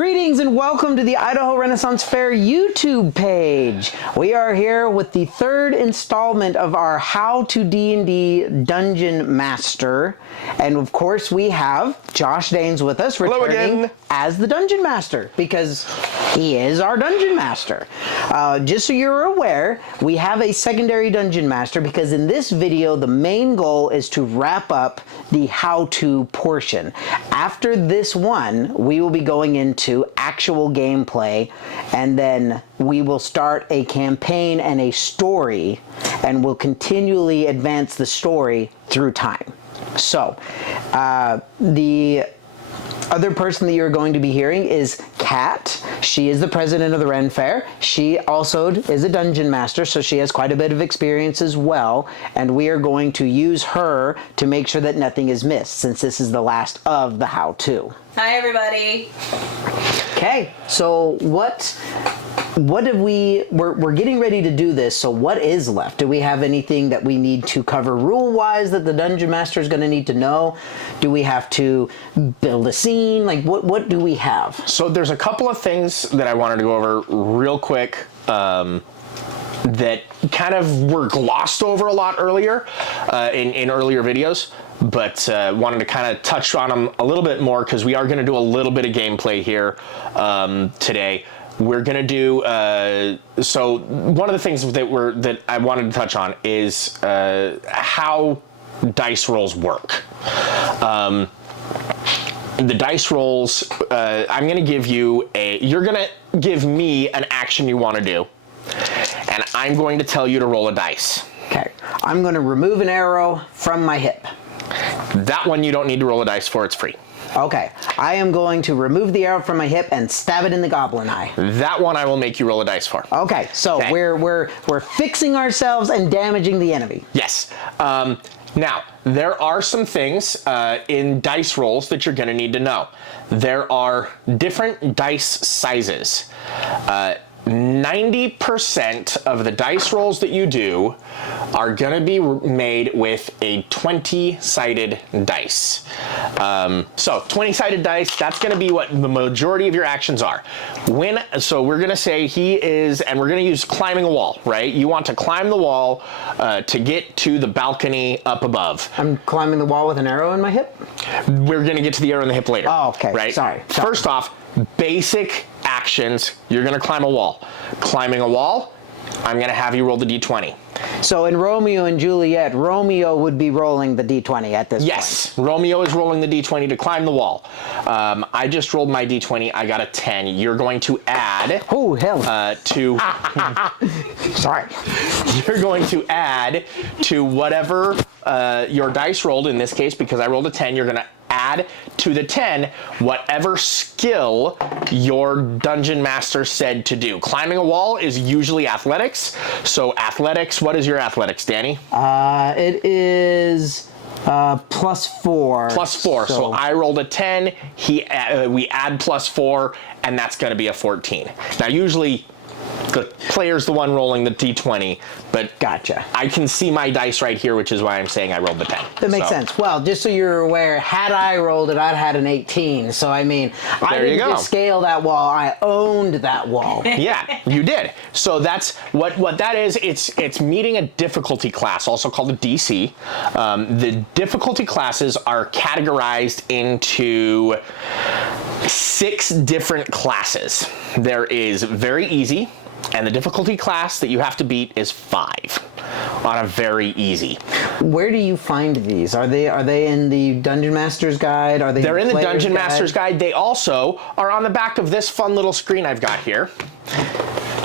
Greetings and welcome to the Idaho Renaissance Fair YouTube page. We are here with the third installment of our How to D&D Dungeon Master. And of course we have Josh Danes with us returning as the Dungeon Master because he is our Dungeon Master. Just so you're aware, we have a secondary Dungeon Master because in this video the main goal is to wrap up the how-to portion. After this one, we will be going into actual gameplay, and then we will start a campaign and a story, and we'll continually advance the story through time. So, the other person that you're going to be hearing is Kat. She is the president of the Ren Fair. She also is a dungeon master, so she has quite a bit of experience as well, and we are going to use her to make sure that nothing is missed, since this is the last of the how-to. Hi, everybody. Okay, so what have we're getting ready to do this, so what is left? Do we have anything that we need to cover rule-wise that the Dungeon Master is going to need to know? Do we have to build a scene? Like, what do we have? So there's a couple of things that I wanted to go over real quick that kind of were glossed over a lot earlier in earlier videos, but wanted to kind of touch on them a little bit more because we are going to do a little bit of gameplay here today. We're going to do, so one of the things that I wanted to touch on is how dice rolls work. The dice rolls, I'm going to give you you're going to give me an action you want to do, and I'm going to tell you to roll a dice. Okay, I'm going to remove an arrow from my hip. That one you don't need to roll a dice for, it's free. Okay, I am going to remove the arrow from my hip and stab it in the goblin eye. That one I will make you roll a dice for. Okay, so okay. We're fixing ourselves and damaging the enemy. Yes. Now, there are some things in dice rolls that you're going to need to know. There are different dice sizes. 90% of the dice rolls that you do are going to be made with a 20-sided dice. So 20-sided dice, that's going to be what the majority of your actions are. So we're going to say he is, and we're going to use climbing a wall, right? You want to climb the wall to get to the balcony up above. I'm climbing the wall with an arrow in my hip? We're going to get to the arrow in the hip later. Oh, okay. Right? Sorry. First off, basic actions, you're going to climb a wall. Climbing a wall, I'm going to have you roll the d20. So in Romeo and Juliet, Romeo would be rolling the d20 at this point. Yes, Romeo is rolling the d20 to climb the wall. I just rolled my d20. I got a 10. You're going to add... Oh, hell. Sorry. You're going to add to whatever your dice rolled, in this case, because I rolled a 10, you're going to add to the 10 whatever skill your dungeon master said to do. Climbing a wall is usually athletics. So athletics, what is your athletics, Danny? It is +4. +4. So I rolled a 10. We add +4, and that's going to be a 14. Now usually the player's the one rolling the d20, but gotcha. I can see my dice right here, which is why I'm saying I rolled the 10. That makes sense. Well, just so you're aware, had I rolled it, I'd had an 18. So, I mean, I didn't just scale that wall, I owned that wall. Yeah, you did. So that's what that is. It's meeting a difficulty class, also called a DC. The difficulty classes are categorized into 6 different classes. There is very easy, and the difficulty class that you have to beat is 5 on a very easy. Where do you find these? Are they in the Dungeon Master's Guide? They're in the Dungeon Master's Guide. They also are on the back of this fun little screen I've got here.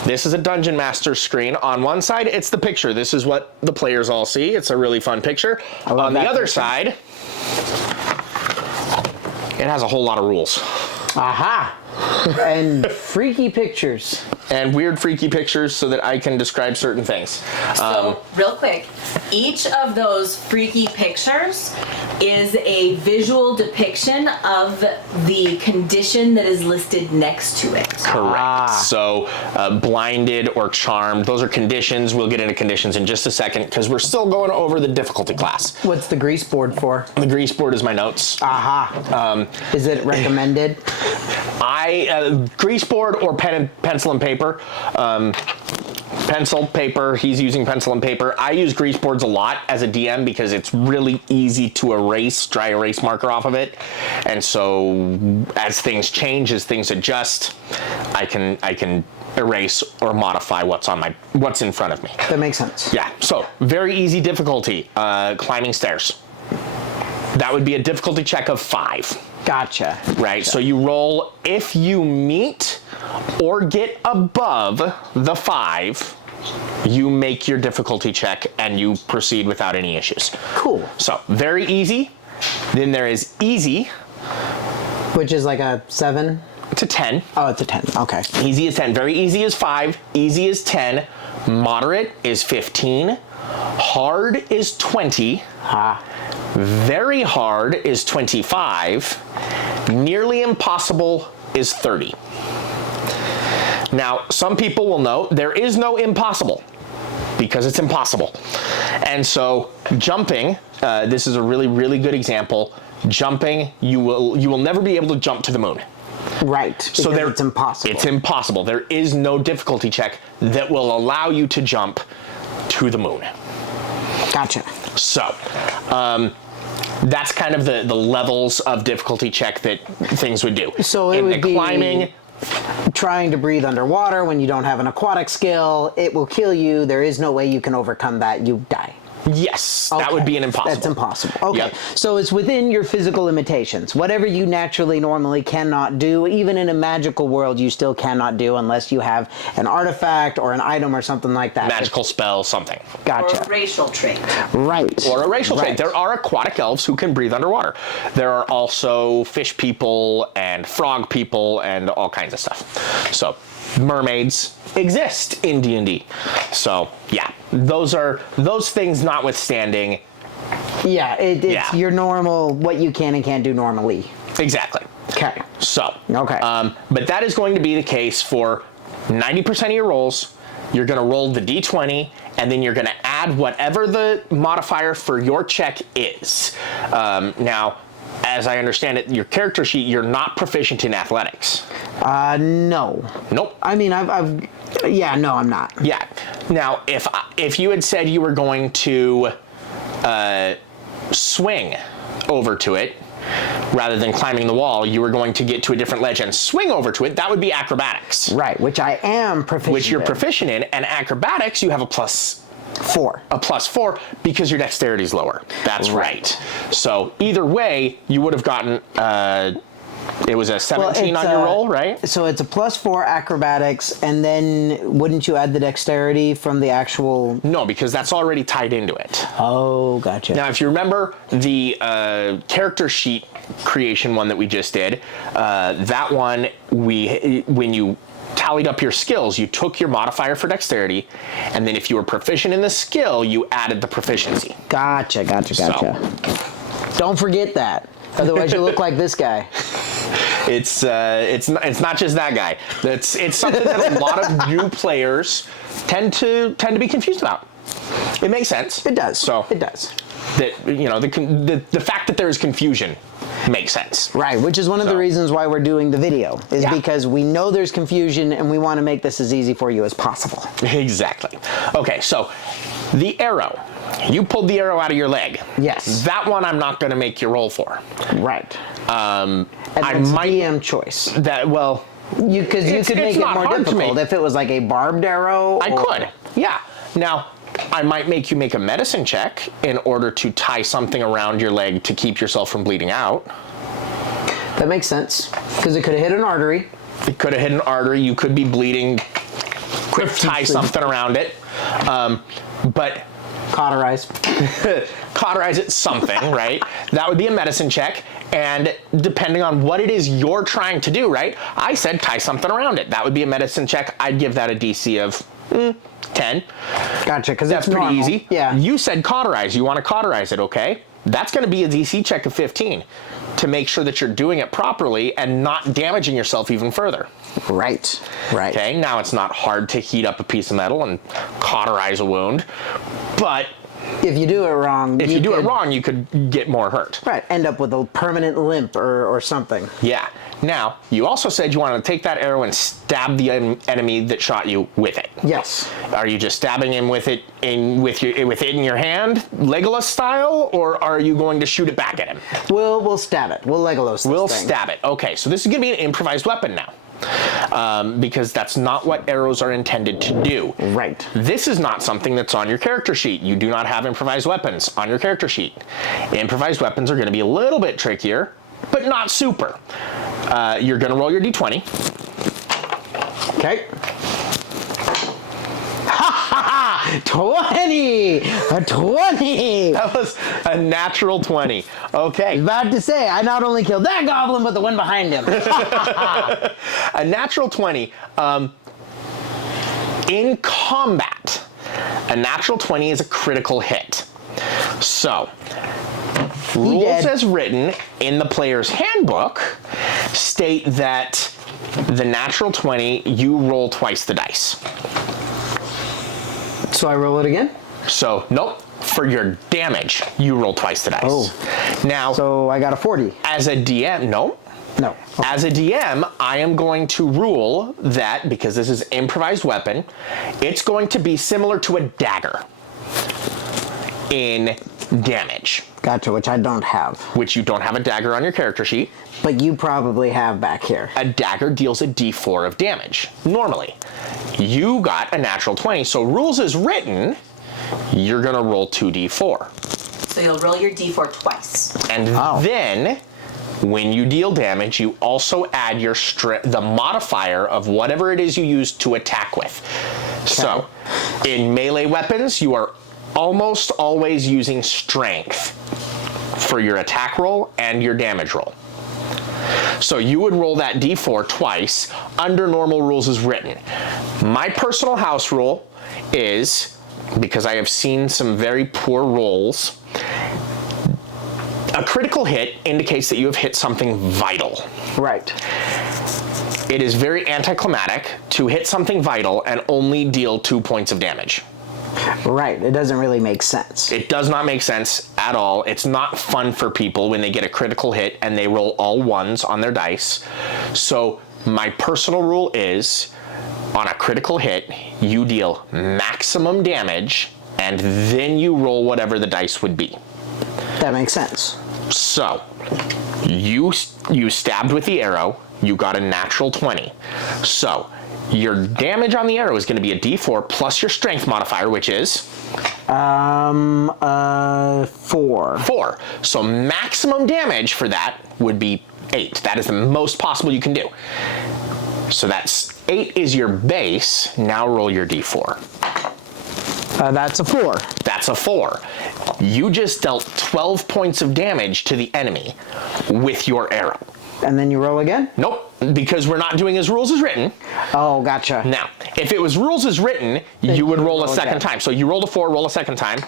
This is a Dungeon Master screen. On one side, it's the picture. This is what the players all see. It's a really fun picture. On the other side, it has a whole lot of rules. Aha! And freaky pictures. and weird, freaky pictures so that I can describe certain things. So, real quick, each of those freaky pictures is a visual depiction of the condition that is listed next to it. Correct. So, blinded or charmed, those are conditions. We'll get into conditions in just a second because we're still going over the difficulty class. What's the grease board for? The grease board is my notes. Aha. Is it recommended? Grease board or pencil and paper. Pencil, paper, he's using pencil and paper. I use grease boards a lot as a DM because it's really easy to erase, dry erase marker off of it. And so as things change, as things adjust, I can erase or modify what's in front of me. That makes sense. Yeah, so very easy difficulty, climbing stairs. That would be a difficulty check of 5. Gotcha. Right, so you roll, if you meet or get above the 5, you make your difficulty check and you proceed without any issues. Cool. So, very easy. Then there is easy. Which is like a 7? It's a 10. Oh, it's a 10. Okay. Easy is 10. Very easy is 5. Easy is 10. Moderate is 15. Hard is 20. Very hard is 25. Nearly impossible is 30. Now, some people will know there is no impossible because it's impossible. And so jumping, this is a really, really good example. Jumping, you will never be able to jump to the moon. Right. So it's impossible. It's impossible. There is no difficulty check that will allow you to jump to the moon. Gotcha. So, that's kind of the levels of difficulty check that things would do. So it in would the climbing, trying to breathe underwater when you don't have an aquatic skill, it will kill you. There is no way you can overcome that. You die. yes, that would be an impossible. That's impossible. Okay. Yep. So it's within your physical limitations. Whatever you naturally normally cannot do, even in a magical world, you still cannot do unless you have an artifact or an item or something like that. Magical spell, something. Gotcha. Or a racial trait. Right. Or a racial trait. Right. There are aquatic elves who can breathe underwater. There are also fish people and frog people and all kinds of stuff. So mermaids exist in D&D. So yeah, those things notwithstanding. Yeah, it's your normal, what you can and can't do normally. Exactly. Okay. So, Okay. But that is going to be the case for 90% of your rolls. You're going to roll the d20, and then you're going to add whatever the modifier for your check is. Now, as I understand it, your character sheet, you're not proficient in athletics. No. Nope. I mean, no, I'm not. Yeah. Now, if you had said you were going to swing over to it, rather than climbing the wall, you were going to get to a different ledge and swing over to it, that would be acrobatics. Right, which I am proficient Which you're in. proficient in, and acrobatics, you have a +4. A +4 because your dexterity is lower. That's right. So either way, you would have gotten, it was a 17 on your roll, right? So it's a +4 acrobatics, and then wouldn't you add the dexterity from the actual... No, because that's already tied into it. Oh, gotcha. Now, if you remember the character sheet creation one that we just did, that one, when you tallied up your skills, you took your modifier for dexterity, and then if you were proficient in the skill, you added the proficiency. Gotcha. Don't forget that. Otherwise, you look like this guy. It's not just that guy. It's something that a lot of new players tend to be confused about. It makes sense. It does. So it does. That the fact that there is confusion makes sense. Right, which is one of the reasons why we're doing the video, is because we know there's confusion and we want to make this as easy for you as possible. Exactly. Okay, so the arrow. You pulled the arrow out of your leg. Yes. That one I'm not going to make you roll for. Right. And I might DM choice. That well, because you could make it more difficult if it was like a barbed arrow. I could. Yeah. Now, I might make you make a medicine check in order to tie something around your leg to keep yourself from bleeding out. That makes sense, because it could have hit an artery. It could have hit an artery. You could be bleeding. Quick tie something around it. But cauterize. cauterize it something, right? That would be a medicine check. And depending on what it is you're trying to do, right? I said tie something around it. That would be a medicine check. I'd give that a DC of 10. Gotcha, because That's pretty normal. easy. Yeah. You said cauterize. You want to cauterize it, okay? That's going to be a DC check of 15 to make sure that you're doing it properly and not damaging yourself even further. Right. Right. Okay, now it's not hard to heat up a piece of metal and cauterize a wound, but If you do it wrong, if you do it wrong, you could get more hurt. Right. End up with a permanent limp or something. Yeah. Now, you also said you wanted to take that arrow and stab the enemy that shot you with it. Yes. Are you just stabbing him with it with it in your hand, Legolas style, or are you going to shoot it back at him? We'll stab it. We'll Legolas this We'll thing. stab it. Okay, so this is going to be an improvised weapon now. Because that's not what arrows are intended to do. Right. This is not something that's on your character sheet. You do not have improvised weapons on your character sheet. Improvised weapons are going to be a little bit trickier, but not super. You're going to roll your d20. Okay. Ha ha ha! 20! A 20! That was a natural 20. Okay. About to say, I not only killed that goblin, but the one behind him. A natural 20. In combat, a natural 20 is a critical hit. So, rules as written in the player's handbook state that the natural 20, you roll twice the dice. So I roll it again? So, nope. For your damage, you roll twice the dice. Oh. Now, So I got a 40. as a DM, no. No. Okay. As a DM, I am going to rule that, because this is improvised weapon, it's going to be similar to a dagger in damage, Gotcha, which I don't have. which you don't have a dagger on your character sheet. But you probably have back here. A dagger deals a d4 of damage, normally. You got a natural 20, so rules as written, you're going to roll 2d4. So you'll roll your d4 twice. And then, when you deal damage, you also add your the modifier of whatever it is you use to attack with. So, in melee weapons, you are almost always using strength for your attack roll and your damage roll. So you would roll that d4 twice under normal rules as written. My personal house rule is, because I have seen some very poor rolls, a critical hit indicates that you have hit something vital. Right. It is very anticlimactic to hit something vital and only deal 2 points of damage. Right. It doesn't really make sense. It does not make sense at all. It's not fun for people when they get a critical hit and they roll all ones on their dice. So my personal rule is, on a critical hit, you deal maximum damage and then you roll whatever the dice would be. That makes sense. So, you stabbed with the arrow, you got a natural 20. So, your damage on the arrow is going to be a d4 plus your strength modifier, which is? 4. 4. So, maximum damage for that would be 8. That is the most possible you can do. So, that's 8 is your base. Now roll your d4. That's a 4. That's a 4. You just dealt 12 points of damage to the enemy with your arrow. And then you roll again? Nope, because we're not doing as rules as written. Oh, gotcha. Now, if it was rules as written, you would roll a second time. So you rolled a 4, roll a second time.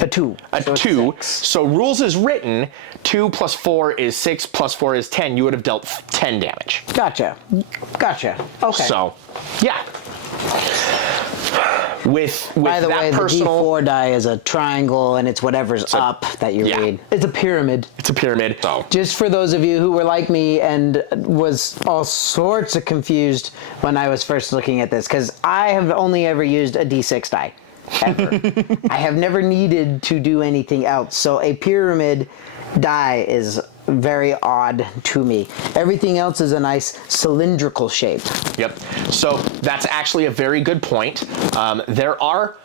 A 2. A So it's 2. 6. So rules as written, 2 plus 4 is 6, plus 4 is 10. You would have dealt 10 damage. Gotcha. Okay. So, yeah. With By the that way, personal, the D4 die is a triangle, and it's whatever's up that you read. It's a pyramid. It's a pyramid. So. Just for those of you who were like me and was all sorts of confused when I was first looking at this, because I have only ever used a D6 die, ever. I have never needed to do anything else. So a pyramid die is very odd to me. Everything else is a nice cylindrical shape. Yep. So that's actually a very good point. There are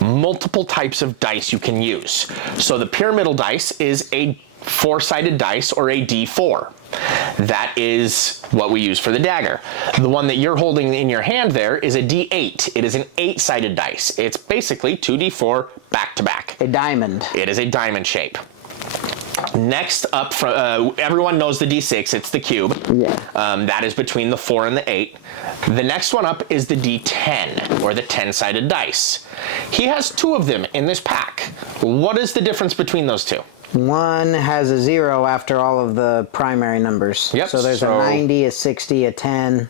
multiple types of dice you can use. So the pyramidal dice is a 4-sided dice, or a D4. That is what we use for the dagger. The one that you're holding in your hand there is a D8. It is an 8-sided dice. It's basically 2D4 back to back. A diamond. It is a diamond shape. Next up, everyone knows the D6. It's the cube. Yeah. That is between the 4 and the 8. The next one up is the D10, or the 10-sided dice. He has 2 of them in this pack. What is the difference between those two? One has a 0 after all of the primary numbers. Yep. So there's a 90, a 60, a 10.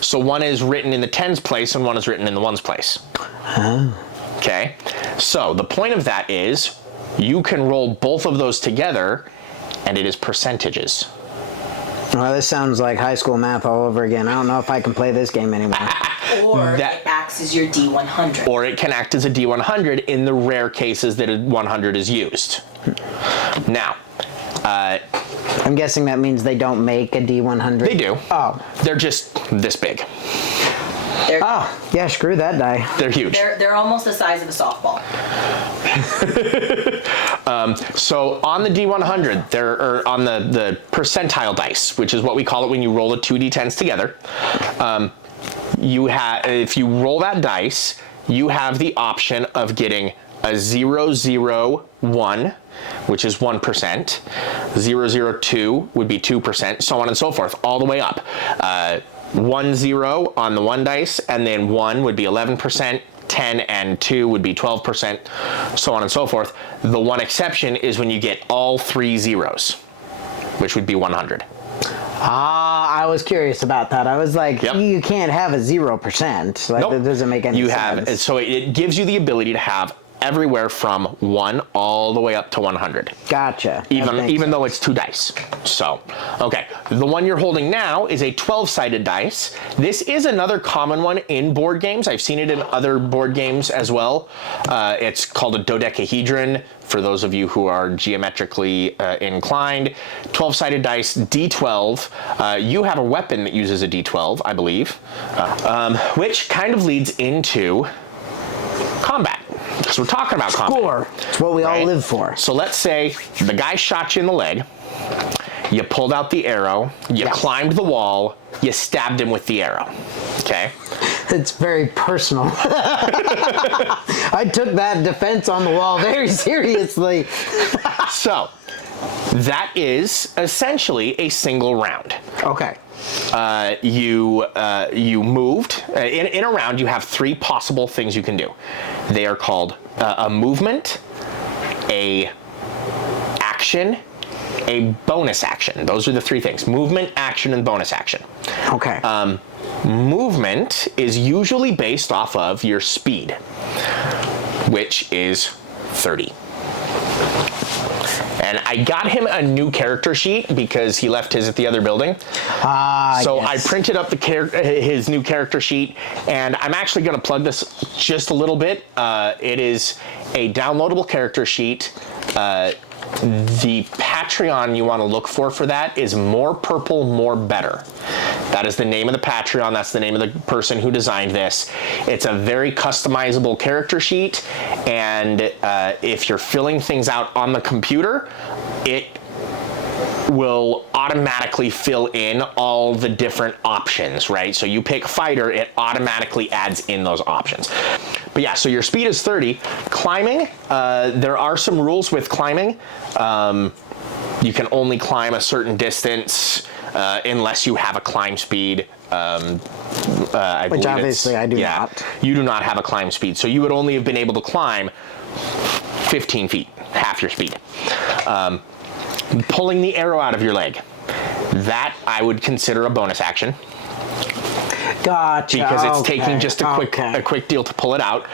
So one is written in the 10's place and one is written in the 1's place. Oh. Okay. So the point of that is you can roll both of those together and it is percentages. Well, this sounds like high school math all over again. I don't know if I can play this game anymore. Or it acts as your D100. Or it can act as a D100 in the rare cases that a 100 is used. Now, I'm guessing that means they don't make a D100. they do. Oh. They're just this big. Oh, yeah, screw that die. They're huge. They're almost the size of a softball. So on the D100, or on the percentile dice, which is what we call it when you roll the 2 D10s together, if you roll that dice, you have the option of getting a 001, which is 1%, 002 would be 2%, so on and so forth, all the way up. 10 on the 1 dice, and then 1 would be 11%, 10 and 2 would be 12%, so on and so forth. The one exception is when you get all 3 zeros, which would be 100. I was curious about that. I was like, Yep. You can't have a 0%. Like, Nope. That doesn't make any sense. So it gives you the ability to have everywhere from 1 all the way up to 100. Gotcha. Even though it's 2 dice. So, okay. The one you're holding now is a 12-sided dice. This is another common one in board games. I've seen it in other board games as well. It's called a dodecahedron, for those of you who are geometrically inclined. 12-sided dice, D12. You have a weapon that uses a D12, I believe, which kind of leads into combat. Because we're talking about combat. Score. It's what we all live for. So let's say the guy shot you in the leg, you pulled out the arrow, you climbed the wall, you stabbed him with the arrow. Okay? It's very personal. I took that defense on the wall very seriously. So, that is essentially a single round. Okay. You moved. In a round, you have 3 possible things you can do. They are called a movement, a action, a bonus action. Those are the 3 things: movement, action, and bonus action. Okay. Movement is usually based off of your speed, which is 30. And I got him a new character sheet because he left his at the other building. So yes. I printed up his new character sheet, and I'm actually going to plug this just a little bit. It is a downloadable character sheet. The Patreon you want to look for that is More Purple, More Better. That is the name of the Patreon. That's the name of the person who designed this. It's a very customizable character sheet, and if you're filling things out on the computer, it will automatically fill in all the different options, right? So you pick fighter, it automatically adds in those options. But yeah, so your speed is 30. Climbing, there are some rules with climbing. You can only climb a certain distance unless you have a climb speed. Which obviously I do not. You do not have a climb speed, so you would only have been able to climb 15 feet, half your speed. Pulling the arrow out of your leg, that I would consider a bonus action. Gotcha. Because it's taking just a quick deal to pull it out.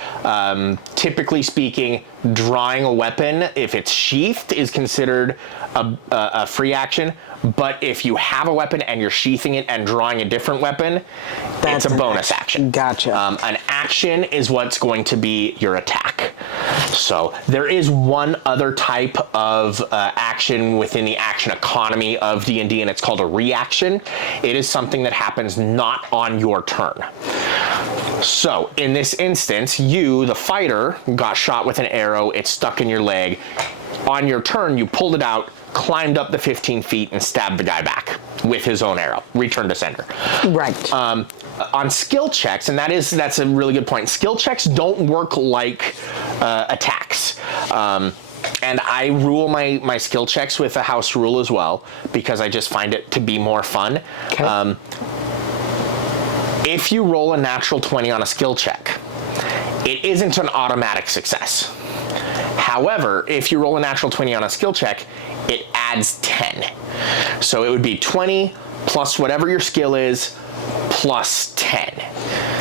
Typically speaking, drawing a weapon, if it's sheathed, is considered a free action. But if you have a weapon and you're sheathing it and drawing a different weapon, it's a bonus action. Gotcha. An action is what's going to be your attack. So there is one other type of action within the action economy of D&D, and it's called a reaction. It is something that happens not on your turn. So in this instance, you, the fighter, got shot with an arrow, it stuck in your leg. on your turn, you pulled it out, climbed up the 15 feet, and stabbed the guy back with his own arrow. Return to sender. Right. On skill checks, and that's a really good point. Skill checks don't work like attacks. And I rule my skill checks with a house rule as well, because I just find it to be more fun. Okay. If you roll a natural 20 on a skill check, it isn't an automatic success. However, if you roll a natural 20 on a skill check, it adds 10. So it would be 20 plus whatever your skill is plus 10.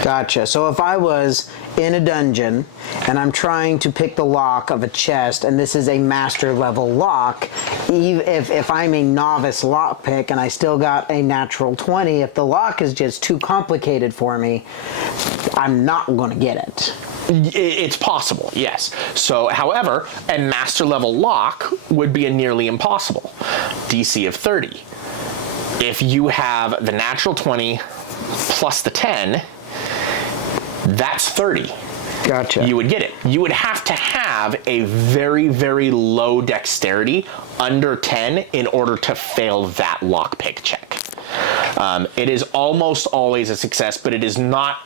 Gotcha. So if I was in a dungeon and I'm trying to pick the lock of a chest, and this is a master level lock, if I'm a novice lock pick and I still got a natural 20, if the lock is just too complicated for me, I'm not going to get it. It's possible, yes. So, however, a master level lock would be a nearly impossible DC of 30. If you have the natural 20 plus the 10, that's 30. Gotcha. You would get it. You would have to have a very, very low dexterity, under 10, in order to fail that lockpick check. It is almost always a success, but it is not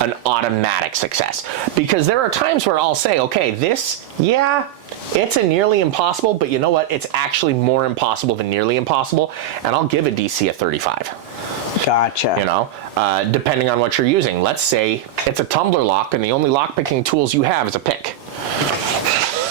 an automatic success. Because there are times where I'll say, okay, this, yeah, it's a nearly impossible, but you know what? It's actually more impossible than nearly impossible, and I'll give a DC of 35. Gotcha. You know, depending on what you're using. Let's say it's a tumbler lock, and the only lock picking tools you have is a pick.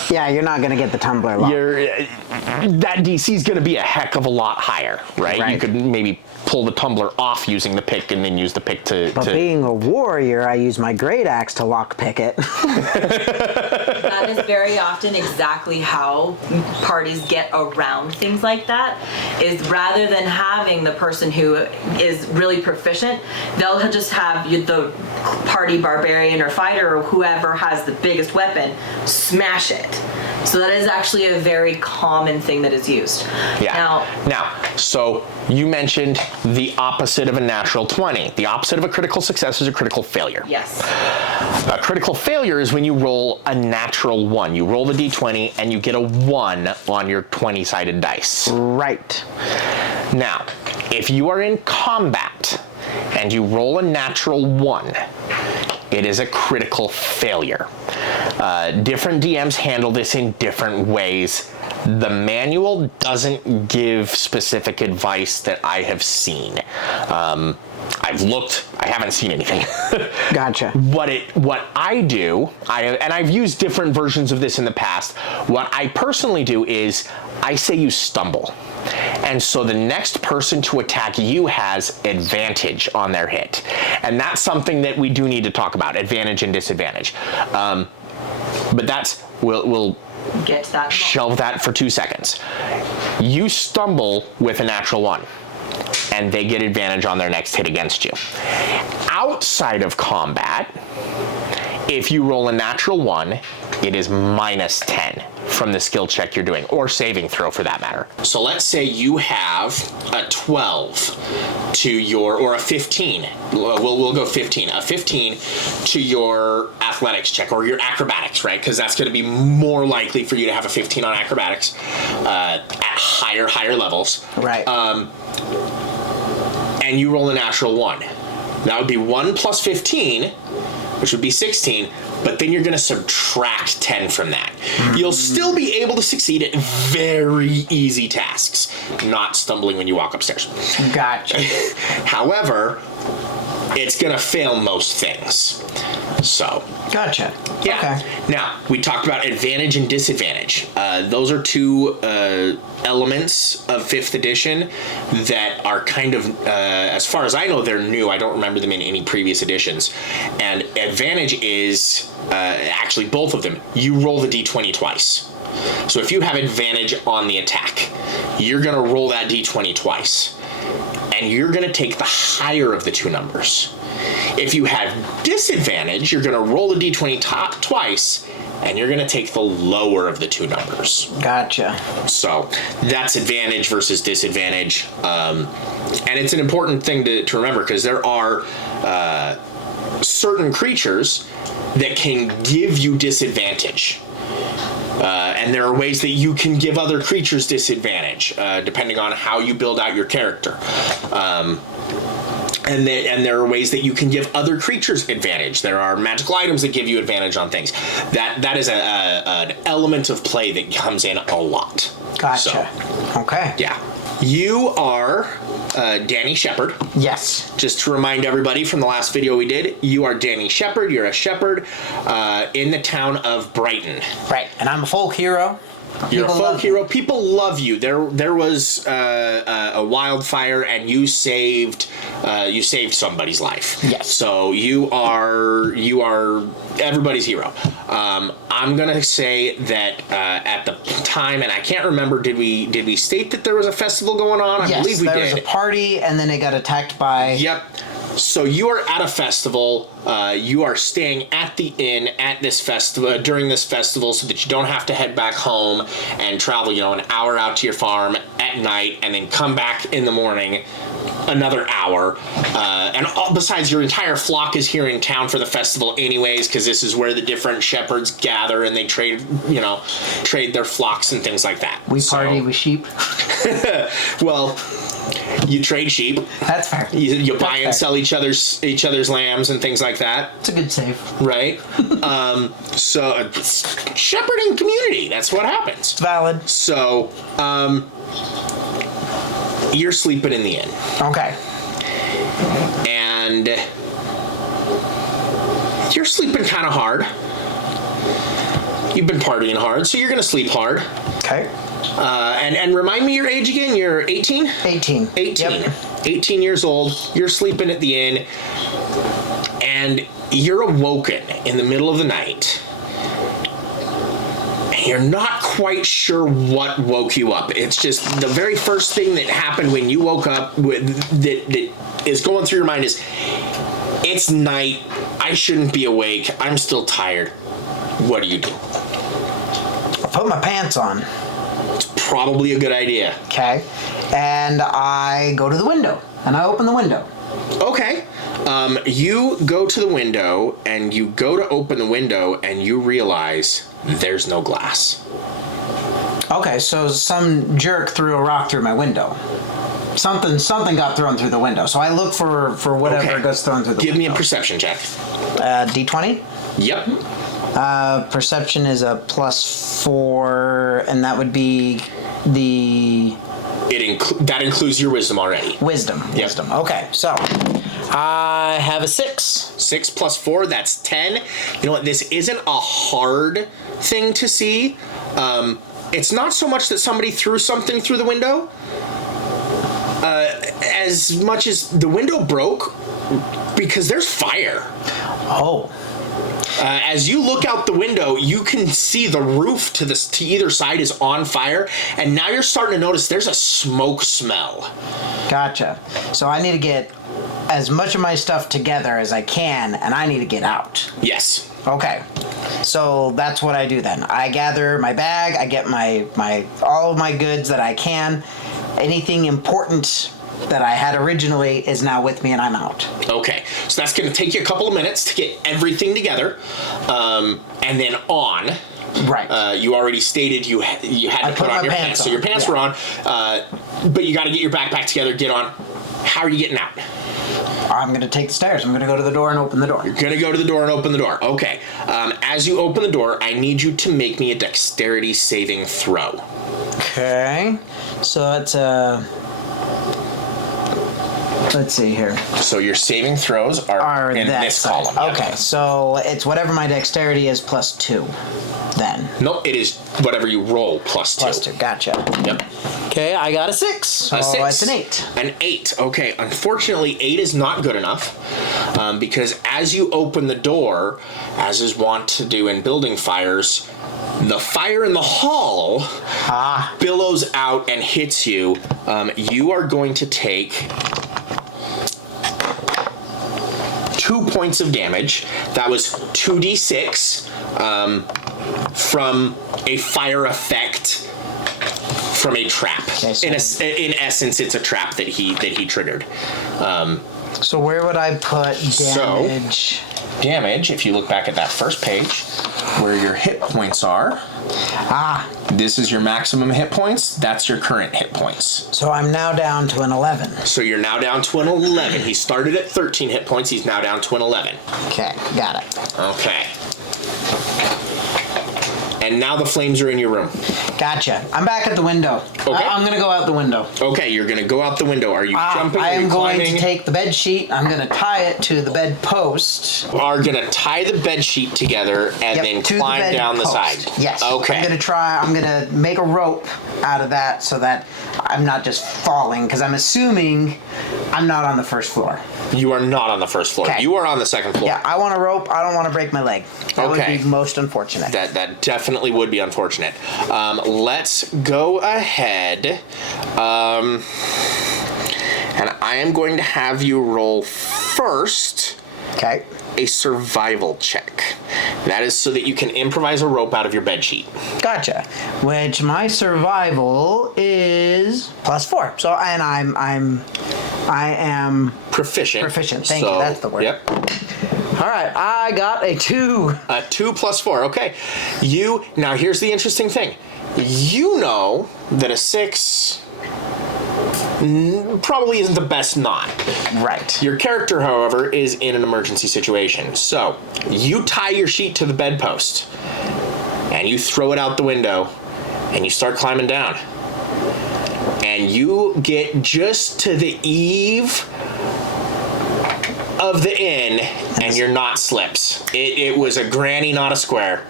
Yeah, you're not going to get the tumbler lock. That DC is going to be a heck of a lot higher, right? You could maybe pull the tumbler off using the pick and then use the pick But being a warrior, I use my great axe to lock pick it. That is very often exactly how parties get around things like that, is rather than having the person who is really proficient, they'll just have the party barbarian or fighter or whoever has the biggest weapon smash it. So that is actually a very common thing that is used. Yeah. Now, so you mentioned the opposite of a natural 20. The opposite of a critical success is a critical failure. Yes. A critical failure is when you roll a natural 1. You roll the d20 and you get a 1 on your 20-sided dice. Right. Now, if you are in combat and you roll a natural 1, it is a critical failure. Different DMs handle this in different ways. The manual doesn't give specific advice that I have seen. I've looked, I haven't seen anything. Gotcha. What I do, and I've used different versions of this in the past, what I personally do is I say you stumble. And so the next person to attack you has advantage on their hit. And that's something that we do need to talk about, advantage and disadvantage. But we'll get to that. Shelve that for 2 seconds. You stumble with a natural 1, and they get advantage on their next hit against you. Outside of combat, if you roll a natural 1, it is minus 10 from the skill check you're doing, or saving throw for that matter. So let's say you have a 12 to your, or a 15, we'll go 15, a 15 to your athletics check, or your acrobatics, right? Because that's going to be more likely for you to have a 15 on acrobatics at higher levels. Right. And you roll a natural 1. That would be 1 plus 15, which would be 16, but then you're going to subtract 10 from that. You'll still be able to succeed at very easy tasks, not stumbling when you walk upstairs. Gotcha. However, it's going to fail most things. So. Gotcha. Yeah. Okay. Now, we talked about advantage and disadvantage. Those are two elements of 5th edition that are kind of, as far as I know, they're new. I don't remember them in any previous editions. And advantage is, actually both of them, you roll the d20 twice. So if you have advantage on the attack, you're going to roll that d20 twice. And you're going to take the higher of the two numbers. If you have disadvantage, you're going to roll the d20 twice, and you're going to take the lower of the two numbers. Gotcha. So that's advantage versus disadvantage. And it's an important thing to remember, because there are certain creatures that can give you disadvantage. And there are ways that you can give other creatures disadvantage, depending on how you build out your character. And there are ways that you can give other creatures advantage. There are magical items that give you advantage on things. That is an element of play that comes in a lot. Gotcha. So, okay. yeah. You are Danny Shepherd. Yes. Just to remind everybody from the last video we did, you are Danny Shepherd. You're a shepherd in the town of Brighton. Right. And I'm a folk hero. You're a folk hero. People love you. There was a wildfire, and you saved somebody's life. Yes. So you are everybody's hero. I'm gonna say that at the time, and I can't remember, did we state that there was a festival going on? I believe we did. Yes, there was a party, and then it got attacked by. Yep. So you are at a festival. You are staying at the inn at this festival during this festival, so that you don't have to head back home and travel, an hour out to your farm at night, and then come back in the morning another hour. Besides, your entire flock is here in town for the festival, anyways, because this is where the different shepherds gather and they trade their flocks and things like that. We party with sheep. Well. You trade sheep. That's fair. You buy and sell each other's lambs and things like that. It's a good save. Right? So, shepherding community. That's what happens. It's valid. So, you're sleeping in the inn. Okay. And you're sleeping kind of hard. You've been partying hard, so you're going to sleep hard. Okay. And remind me your age again. You're 18? 18. 18. Yep. 18 years old. You're sleeping at the inn. And you're awoken in the middle of the night. And you're not quite sure what woke you up. It's just the very first thing that happened when you woke up that is going through your mind is, it's night. I shouldn't be awake. I'm still tired. What do you do? I put my pants on. Probably a good idea. Okay. And I go to the window, and I open the window. Okay. You go to the window, and you go to open the window, and you realize there's no glass. Okay, so some jerk threw a rock through my window. Something got thrown through the window. So I look for whatever gets thrown through the window. Give me a perception check. D20? Yep. Perception is a +4, and that would be the... That includes your wisdom already. Wisdom. Yep. Wisdom. Okay, so I have a 6. 6 + 4, that's 10. You know what? This isn't a hard thing to see. It's not so much that somebody threw something through the window, as much as the window broke because there's fire. Oh. As you look out the window, you can see the roof to either side is on fire, and now you're starting to notice there's a smoke smell. Gotcha. So I need to get as much of my stuff together as I can, and I need to get out. Yes. Okay. So that's what I do then. I gather my bag, I get my all of my goods that I can. Anything important that I had originally is now with me, and I'm out. Okay, so that's going to take you a couple of minutes to get everything together, and then on. Right. You already stated you had to put on your pants, so your pants were on, but you got to get your backpack together, get on. How are you getting out? I'm going to take the stairs. I'm going to go to the door and open the door. You're going to go to the door and open the door. Okay. As you open the door, I need you to make me a dexterity saving throw. Okay. So it's let's see here. So your saving throws are in this column. Okay, so it's whatever my dexterity is +2, then. Nope, it is whatever you roll +2. +2, gotcha. Yep. Okay, I got a 6. So A 6. it's an 8. An 8. Okay, unfortunately, 8 is not good enough because as you open the door, as is wont to do in building fires, the fire in the hall billows out and hits you. You are going to take 2 points of damage. That was 2d6 from a fire effect from a trap. Okay, so in essence, it's a trap that he triggered. So where would I put damage? Damage, if you look back at that first page, where your hit points are. This is your maximum hit points. That's your current hit points. So I'm now down to an 11. So you're now down to an 11. He started at 13 hit points. He's now down to an 11. Okay, got it. Okay. And now the flames are in your room. Gotcha. I'm back at the window. Okay. I'm gonna go out the window. Okay, you're gonna go out the window. Are you jumping? I Are you am going climbing? to take the bed sheet. I'm gonna tie it to the bed post. Are gonna tie the bed sheet together and then to climb the bed down the post. side. Yes. Okay. I'm gonna make a rope out of that so that I'm not just falling, because I'm assuming I'm not on the first floor. You are not on the first floor. Okay. You are on the second floor. Yeah, I want a rope. I don't want to break my leg. That Okay. would be most unfortunate. That definitely would be unfortunate. Let's go ahead. And I am going to have you roll first Okay. a survival check. That is so that you can improvise a rope out of your bed sheet. Gotcha. Which my survival is +4. So, and I am Proficient. proficient. Thank you. That's the word. Yep. All right. I got a 2. A 2 + 4. Okay. Now here's the interesting thing. You know that a 6 probably isn't the best knot. Right. Your character, however, is in an emergency situation. So you tie your sheet to the bedpost and you throw it out the window and you start climbing down. And you get just to the eave of the inn and your knot slips. It was a granny, not a square.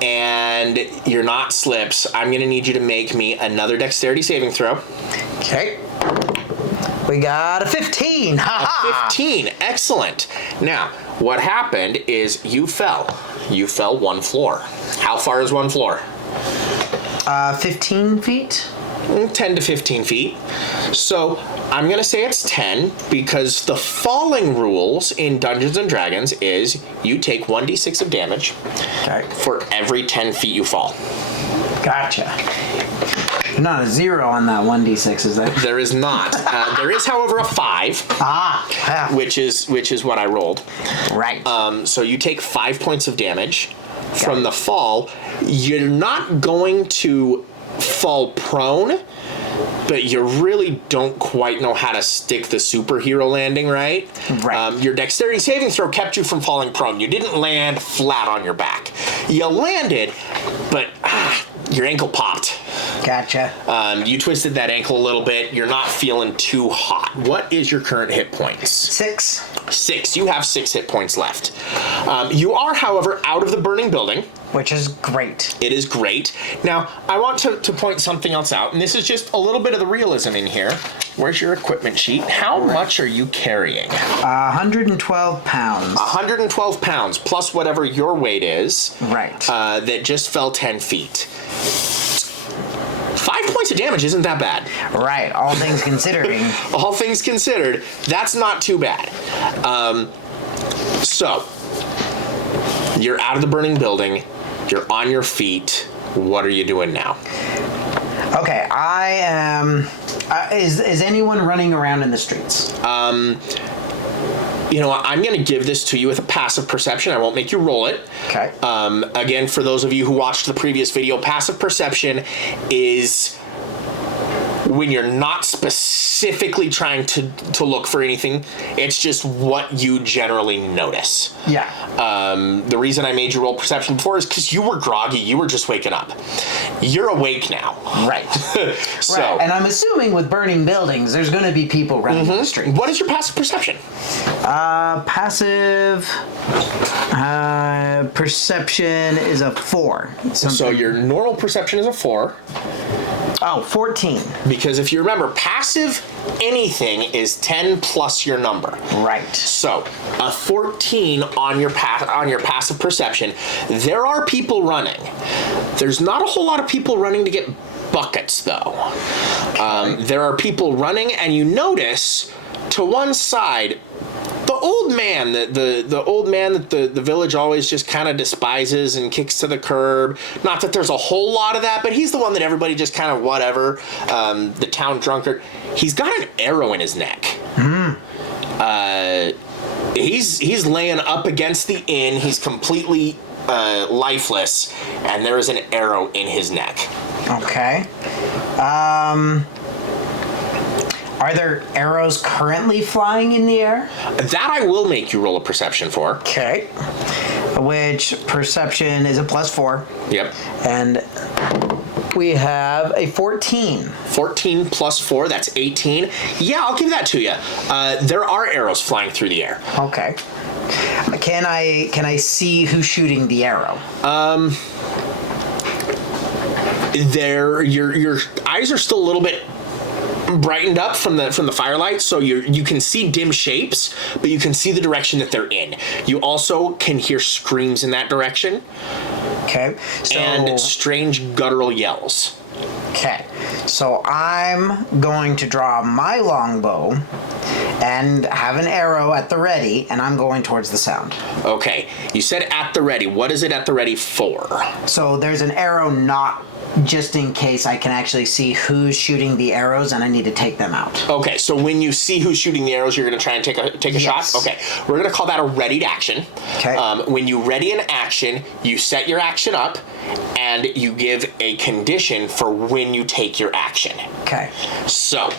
And your knot slips. I'm going to need you to make me another dexterity saving throw. Okay. We got a 15. Ha 15. Excellent. Now, what happened is you fell. You fell 1 floor. How far is 1 floor? 15 feet. 10 to 15 feet. So I'm going to say it's 10 because the falling rules in Dungeons & Dragons is you take 1d6 of damage for every 10 feet you fall. Gotcha. Not a 0 on that 1d6, is there? There is not. There is, however, a 5. Yeah. Which is what I rolled. Right. So you take 5 points of damage from the fall. You're not going to fall prone, but you really don't quite know how to stick the superhero landing right. Right. Your dexterity saving throw kept you from falling prone. You didn't land flat on your back. You landed, but your ankle popped. Gotcha. You twisted that ankle a little bit. You're not feeling too hot. What is your current hit points? 6. 6. You have 6 hit points left. You are, however, out of the burning building. Which is great. It is great. Now, I want to point something else out, and this is just a little bit of the realism in here. Where's your equipment sheet? How much are you carrying? 112 pounds. 112 pounds, plus whatever your weight is. Right. That just fell 10 feet. 5 points of damage isn't that bad. Right, all things considering. All things considered, that's not too bad. So, you're out of the burning building. You're on your feet. What are you doing now? Okay, I am... is anyone running around in the streets? You know what? I'm going to give this to you with a passive perception. I won't make you roll it. Okay. Again, for those of you who watched the previous video, passive perception is when you're not specifically trying to look for anything. It's just what you generally notice. Yeah. The reason I made you roll perception before is because you were groggy. You were just waking up. You're awake now. Right. So, right. And I'm assuming with burning buildings, there's going to be people running in the streets. what is your passive perception? Passive perception is a 4. So your normal perception is a 4. Oh, 14. Because if you remember, passive anything is 10 plus your number. Right. So a 14 on your passive perception. There are people running. There's not a whole lot of people running to get buckets, though. There are people running, and you notice to one side the old man, the old man that the village always just kind of despises and kicks to the curb. Not that there's a whole lot of that, but he's the one that everybody just kind of whatever. The town drunkard. He's got an arrow in his neck. He's laying up against the inn. He's completely lifeless, and there is an arrow in his neck. Okay. Are there arrows currently flying in the air? That I will make you roll a perception for. Okay. Which perception is a +4. Yep. And we have a 14. 14 plus 4, that's 18. Yeah, I'll give that to you. There are arrows flying through the air. Okay. Can I see who's shooting the arrow? Your eyes are still a little bit brightened up from the firelight, so you can see dim shapes, but you can see the direction that they're in. You also can hear screams in that direction. Okay. So, and strange guttural yells. Okay. So I'm going to draw my longbow and have an arrow at the ready, and I'm going towards the sound. Okay. You said at the ready. What is it at the ready for? So there's an arrow not just in case I can actually see who's shooting the arrows and I need to take them out. Okay, so when you see who's shooting the arrows, you're going to try and take a Yes. shot? Okay, we're going to call that a readied action. Okay. When you ready an action, you set your action up and you give a condition for when you take your action. Okay. So,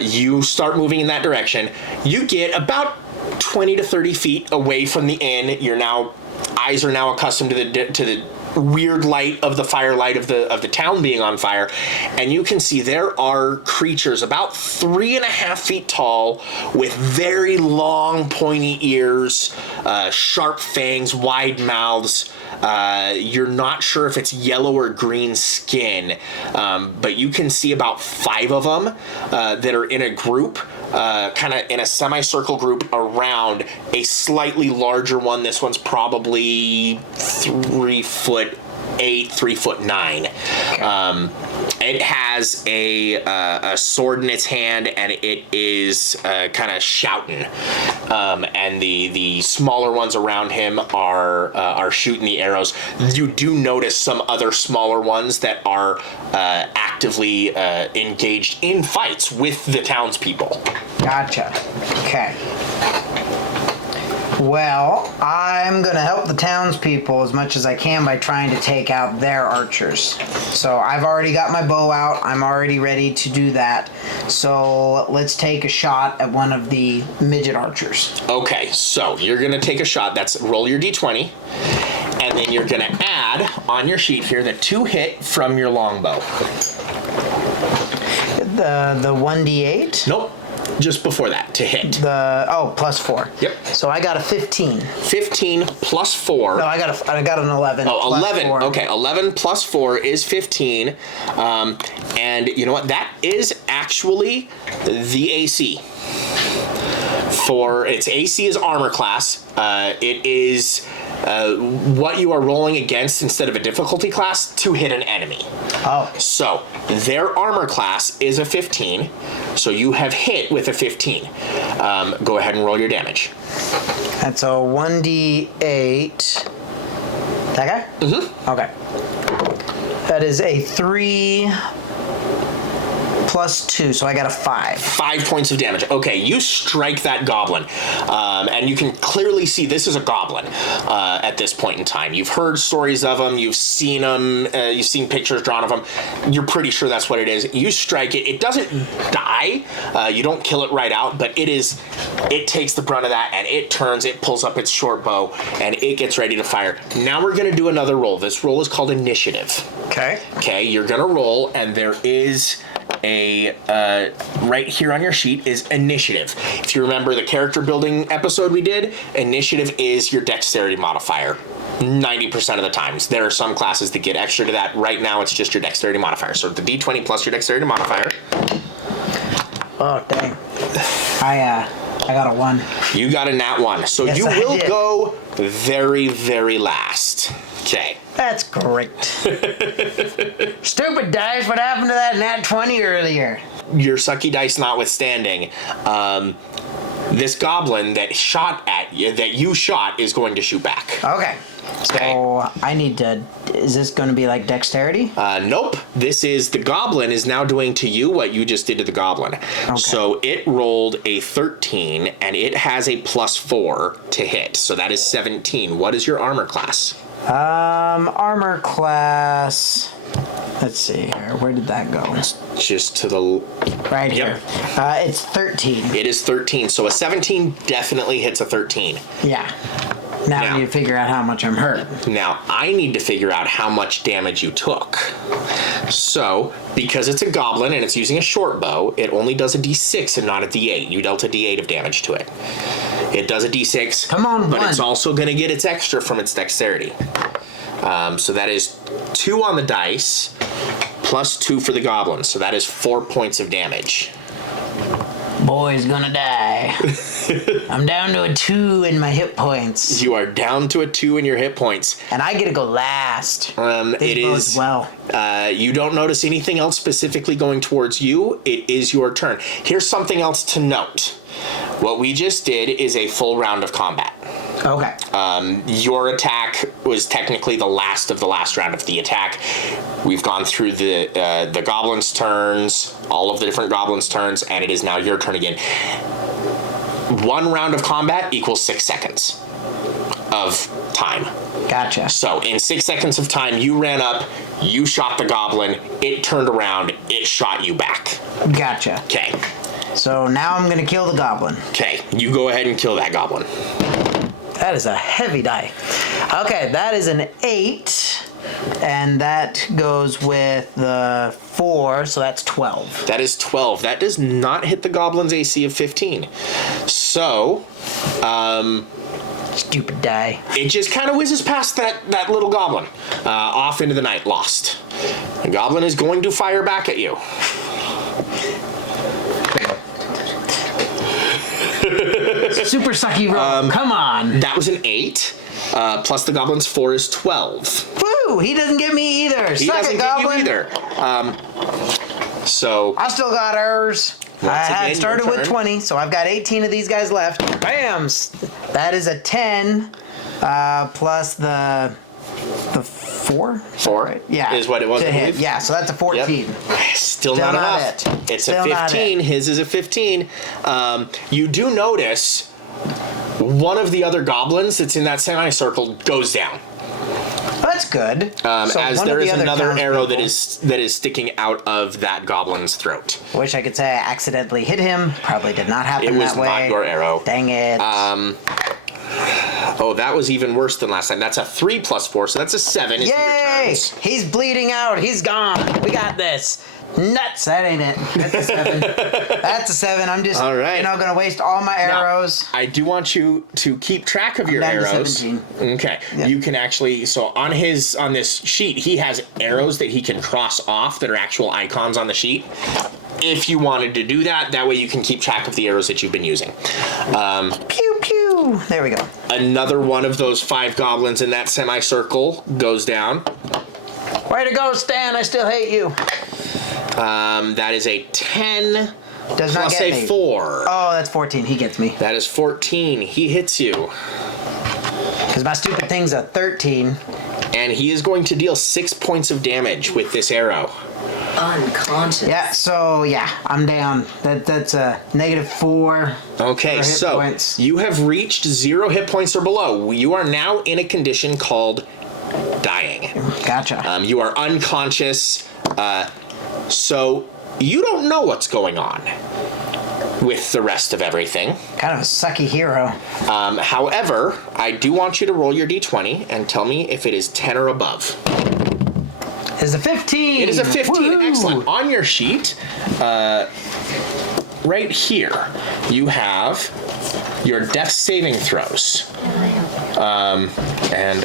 you start moving in that direction. You get about 20 to 30 feet away from the inn. Eyes are now accustomed to the weird light of the firelight of the town being on fire, and you can see there are creatures about 3.5 feet tall with very long pointy ears, sharp fangs, wide mouths. You're not sure if it's yellow or green skin, but you can see about 5 of them that are in a group, kind of in a semicircle group around a slightly larger one. This one's probably 3'8", 3'9". It has a sword in its hand, and it is kind of shouting. And the smaller ones around him are shooting the arrows. You do notice some other smaller ones that are actively engaged in fights with the townspeople. Gotcha. Okay. Well, I'm going to help the townspeople as much as I can by trying to take out their archers. So I've already got my bow out. I'm already ready to do that. So let's take a shot at one of the midget archers. Okay, so you're going to take a shot. That's roll your d20. And then you're going to add on your sheet here the 2 hit from your longbow. The 1d8? Nope. Just before that, to hit. +4. Yep. So I got a 15. 15 plus 4. No, I got an 11. Oh, 11. 4. Okay, 11 plus 4 is 15. And you know what? That is actually the AC. Its AC is armor class. It is what you are rolling against instead of a difficulty class to hit an enemy. Oh. So their armor class is a 15. So you have hit with a 15. Go ahead and roll your damage. That's a 1d8. That guy? Mm-hmm. Okay. That is a 3 plus 2, so I got a 5. 5 points of damage. Okay, you strike that goblin, and you can clearly see this is a goblin at this point in time. You've heard stories of them, you've seen them, you've seen pictures drawn of them. You're pretty sure that's what it is. You strike it. It doesn't die. You don't kill it right out, but it takes the brunt of that, and it turns, it pulls up its short bow, and it gets ready to fire. Now we're going to do another roll. This roll is called initiative. Okay. Okay, you're going to roll, and there is right here on your sheet is initiative. If you remember the character building episode we did, initiative is your dexterity modifier. 90% of the times. There are some classes that get extra to that. Right now it's just your dexterity modifier. So the d20 plus your dexterity modifier. Oh, dang. I got a 1. You got a nat 1. So Yes, you I will did. Go very, very last. Okay. That's great. Stupid dice, what happened to that nat 20 earlier? Your sucky dice notwithstanding, this goblin that you shot is going to shoot back. Okay. So I need to. Is this going to be like dexterity? Nope. This is the goblin is now doing to you what you just did to the goblin. Okay. So it rolled a 13 and it has a +4 to hit. So that is 17. What is your armor class? Armor class. Let's see here. Where did that go? Just to the Right Yep. here. It's 13. It is 13. So a 17 definitely hits a 13. Yeah. Now Now- I need to figure out how much I'm hurt. Now, I need to figure out how much damage you took. So, because it's a goblin and it's using a short bow, it only does a d6 and not a d8. You dealt a d8 of damage to it. It does a d6. Come on, but one. it's also going to get its extra from its dexterity. So that is 2 on the dice, +2 for the goblin. So that is 4 points of damage. Boy's gonna die. I'm down to a 2 in my hit points. You are down to a 2 in your hit points. And I get to go last. It bodes is well. You don't notice anything else specifically going towards you. It is your turn. Here's something else to note. What we just did is a full round of combat. Okay. Your attack was technically the last of the last round of the attack. We've gone through the goblins' turns, all of the different goblins' turns, and it is now your turn again. 1 round of combat equals 6 seconds of time. Gotcha. So in 6 seconds of time, you ran up, you shot the goblin, it turned around, it shot you back. Gotcha. Okay. So now I'm gonna kill the goblin. Okay, you go ahead and kill that goblin. That is a heavy die. Okay, that is an 8. And that goes with the 4, so that's 12. That is 12. That does not hit the goblin's AC of 15. So, Stupid die. it just kind of whizzes past that little goblin, off into the night, lost. The goblin is going to fire back at you. Super sucky roll. Come on. That was an 8, plus the goblin's 4 is 12. Woo! He doesn't get me either. He Suck doesn't it, get goblin. you either. So, I still got errors. I Once had again, started your with turn. 20, so I've got 18 of these guys left. Bam! That is a 10, plus the 4? 4 Yeah. is what it was, To I hit. believe. Yeah, so that's a 14. Still Still not not enough. it. It's Still a not 15. His is a 15. You do notice one of the other goblins that's in that semicircle goes down. That's good. So As one there of is the other another arrow that townspeople- is sticking out of that goblin's throat. Wish I could say I accidentally hit him. Probably did not happen It was that way. not your arrow. Dang it. Oh, that was even worse than last time. That's a 3 plus 4, so that's a 7. Is your Yay! turns. He's bleeding out. He's gone. We got this. Nuts. That ain't it. That's a 7. That's a 7. I'm just, All right. gonna waste all my Now, arrows. I do want you to keep track of your down to arrows. 17. Okay. Yeah. You can actually on this sheet he has arrows that he can cross off that are actual icons on the sheet. If you wanted to do that, that way you can keep track of the arrows that you've been using. Pew pew. There we go. Another one of those 5 goblins in that semicircle goes down. Way to go, Stan. I still hate you. That is a 10 Does not plus get a me. 4. Oh, that's 14. He gets me. That is 14. He hits you. Because my stupid thing's a 13. And he is going to deal 6 points of damage with this arrow. Unconscious. Yeah, so yeah, I'm down. That's a -4. Okay, hit so points. you have reached 0 hit points or below. You are now in a condition called dying. Gotcha. You are unconscious, so you don't know what's going on with the rest of everything. Kind of a sucky hero. However, I do want you to roll your d20 and tell me if it is 10 or above. It's a 15. It is a 15. Woo! Excellent. On your sheet, right here, you have your death saving throws. And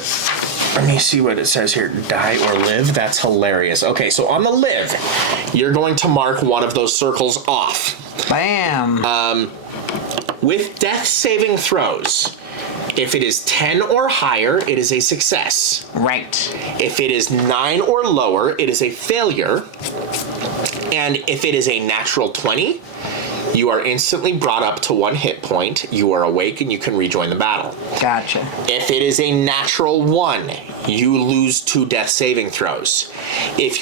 let me see what it says here. Die or live? That's hilarious. Okay, so on the live, you're going to mark one of those circles off. Bam. With death saving throws, if it is 10 or higher, it is a success. Right. If it is 9 or lower, it is a failure. And if it is a natural 20, You are instantly brought up to 1 hit point. You are awake and you can rejoin the battle. Gotcha. If it is a natural 1, you lose 2 death saving throws. If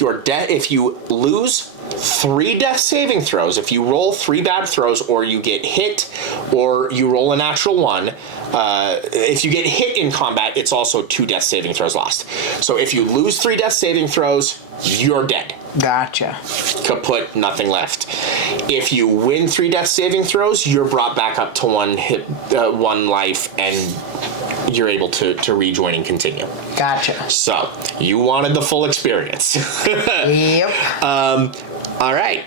you lose 3 death saving throws, if you roll 3 bad throws, or you get hit, or you roll a natural 1, if you get hit in combat, it's also 2 death saving throws lost. So if you lose 3 death saving throws, you're dead. Gotcha. Kaput, nothing left. If you win 3 death saving throws, you're brought back up to 1 life, and you're able to rejoin and continue. Gotcha. So, you wanted the full experience. Yep. All right.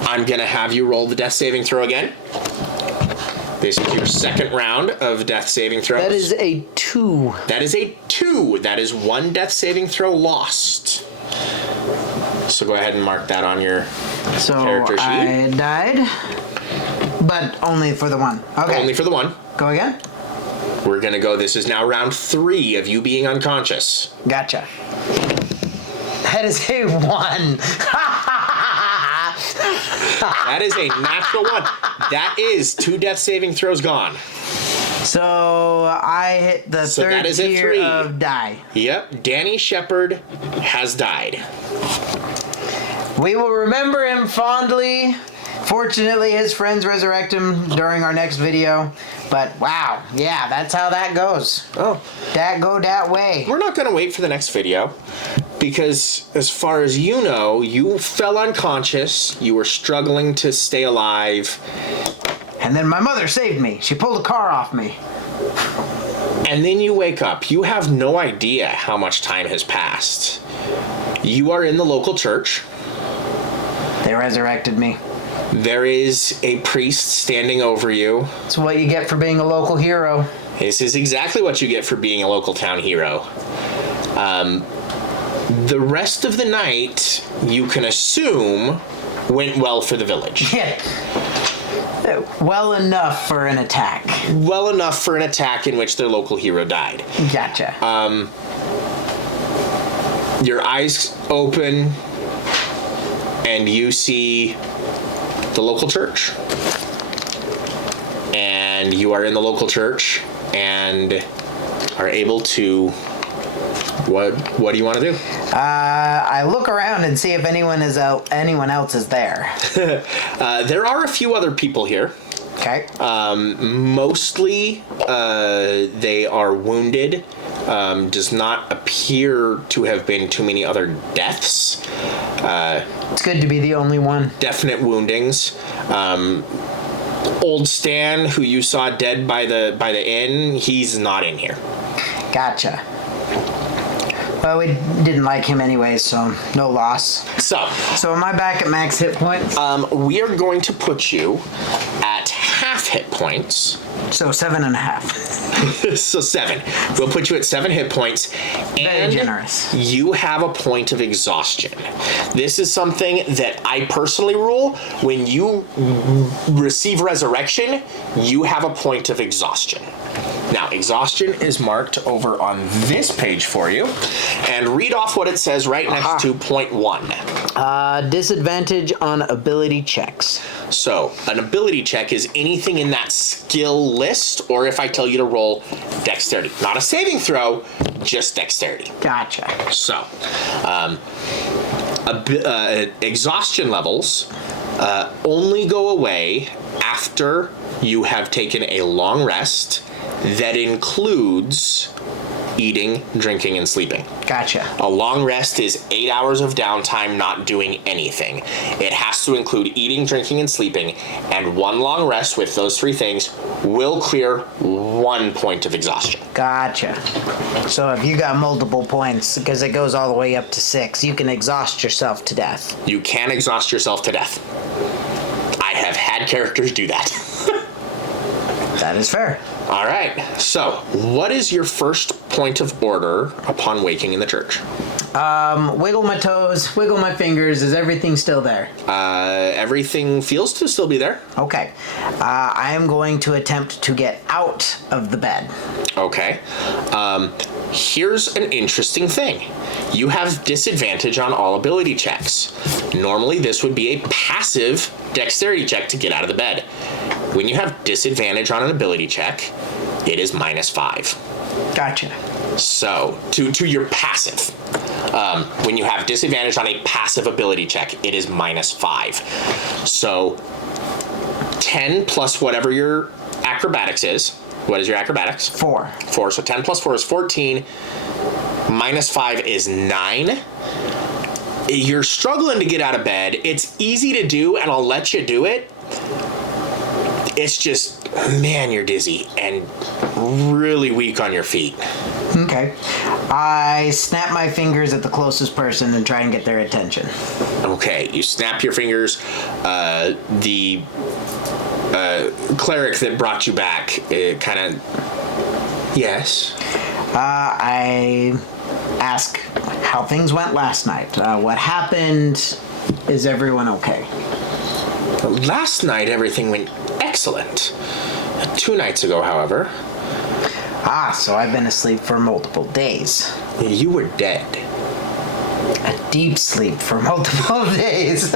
I'm going to have you roll the death saving throw again. This is your second round of death saving throws. That is a 2. That is a 2. That is 1 death saving throw lost. So go ahead and mark that on your character sheet. I died, but only for the 1. Okay. Only for the 1. Go again? We're going to go, this is now round 3 of you being unconscious. Gotcha. That is a 1. That is a natural 1. That is 2 death saving throws gone. So I hit the So third that is a tier 3. of die. Yep, Danny Shepard has died. We will remember him fondly. Fortunately, his friends resurrect him during our next video. But wow, yeah, that's how that goes. Oh. That go that way. We're not going to wait for the next video, because as far as you know, you fell unconscious, you were struggling to stay alive. And then my mother saved me. She pulled a car off me. And then you wake up. You have no idea how much time has passed. You are in the local church. They resurrected me. There is a priest standing over you. It's what you get for being a local hero. This is exactly what you get for being a local town hero. The rest of the night, you can assume, went well for the village. Yeah. Well enough for an attack. Well enough for an attack in which their local hero died. Gotcha. Your eyes open, and you see the local church. And you are in the local church and are able to... What do you want to do? I look around and see if anyone else is there. There are a few other people here. Okay. Mostly, they are wounded. Does not appear to have been too many other deaths. It's good to be the only one. Definite woundings. Old Stan, who you saw dead by the inn, he's not in here. Gotcha. Well, we didn't like him anyway, so no loss. So am I back at max hit points? we are going to put you at half hit points. So 7.5. So 7. We'll put you at 7 hit points. Very generous. You have a point of exhaustion. This is something that I personally rule. When you receive resurrection, you have a point of exhaustion. Now, exhaustion is marked over on this page for you. And read off what it says right next to point 1. Disadvantage on ability checks. So, an ability check is anything in that skill list, or if I tell you to roll dexterity. Not a saving throw, just dexterity. Gotcha. So, exhaustion levels only go away after you have taken a long rest that includes eating, drinking, and sleeping. Gotcha. A long rest is 8 hours of downtime not doing anything. It has to include eating, drinking, and sleeping, and one long rest with those 3 things will clear 1 point of exhaustion. Gotcha. So if you got multiple points, because it goes all the way up to 6, you can exhaust yourself to death. You can exhaust yourself to death. I have had characters do that. That is fair. All right. So, what is your first point of order upon waking in the church? Wiggle my toes, wiggle my fingers. Is everything still there? Everything feels to still be there. Okay. I am going to attempt to get out of the bed. Okay. here's an interesting thing. You have disadvantage on all ability checks. Normally, this would be a passive dexterity check to get out of the bed. When you have disadvantage on an ability check, it is -5. Gotcha. So, to your passive. When you have disadvantage on a passive ability check, it is -5. So, 10 plus whatever your acrobatics is. What is your acrobatics? 4. 4. So 10 plus 4 is 14. -5 is 9. You're struggling to get out of bed. It's easy to do, and I'll let you do it. It's just, man, you're dizzy and really weak on your feet. Okay. I snap my fingers at the closest person and try and get their attention. Okay, you snap your fingers. The cleric that brought you back kind of... Yes? I ask how things went last night. What happened? Is everyone okay? Last night, everything went excellent. 2 nights ago, however... So I've been asleep for multiple days. You were dead. A deep sleep for multiple days.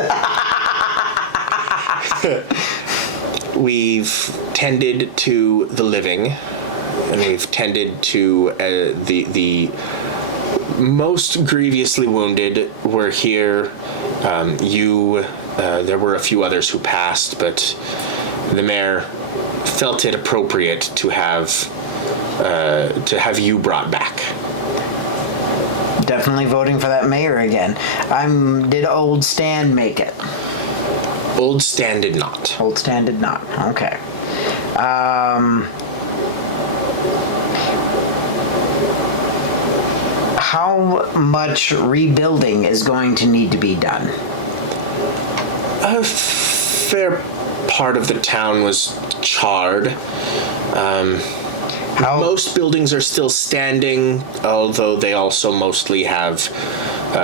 We've tended to the living, and we've tended to the most grievously wounded. Were here. There were a few others who passed, but the mayor felt it appropriate to have you brought back. Definitely voting for that mayor again. Did Old Stan make it? Old Stan did not. Old Stan did not. Okay. How much rebuilding is going to need to be done? A fair part of the town was charred. Most buildings are still standing, although they also mostly have...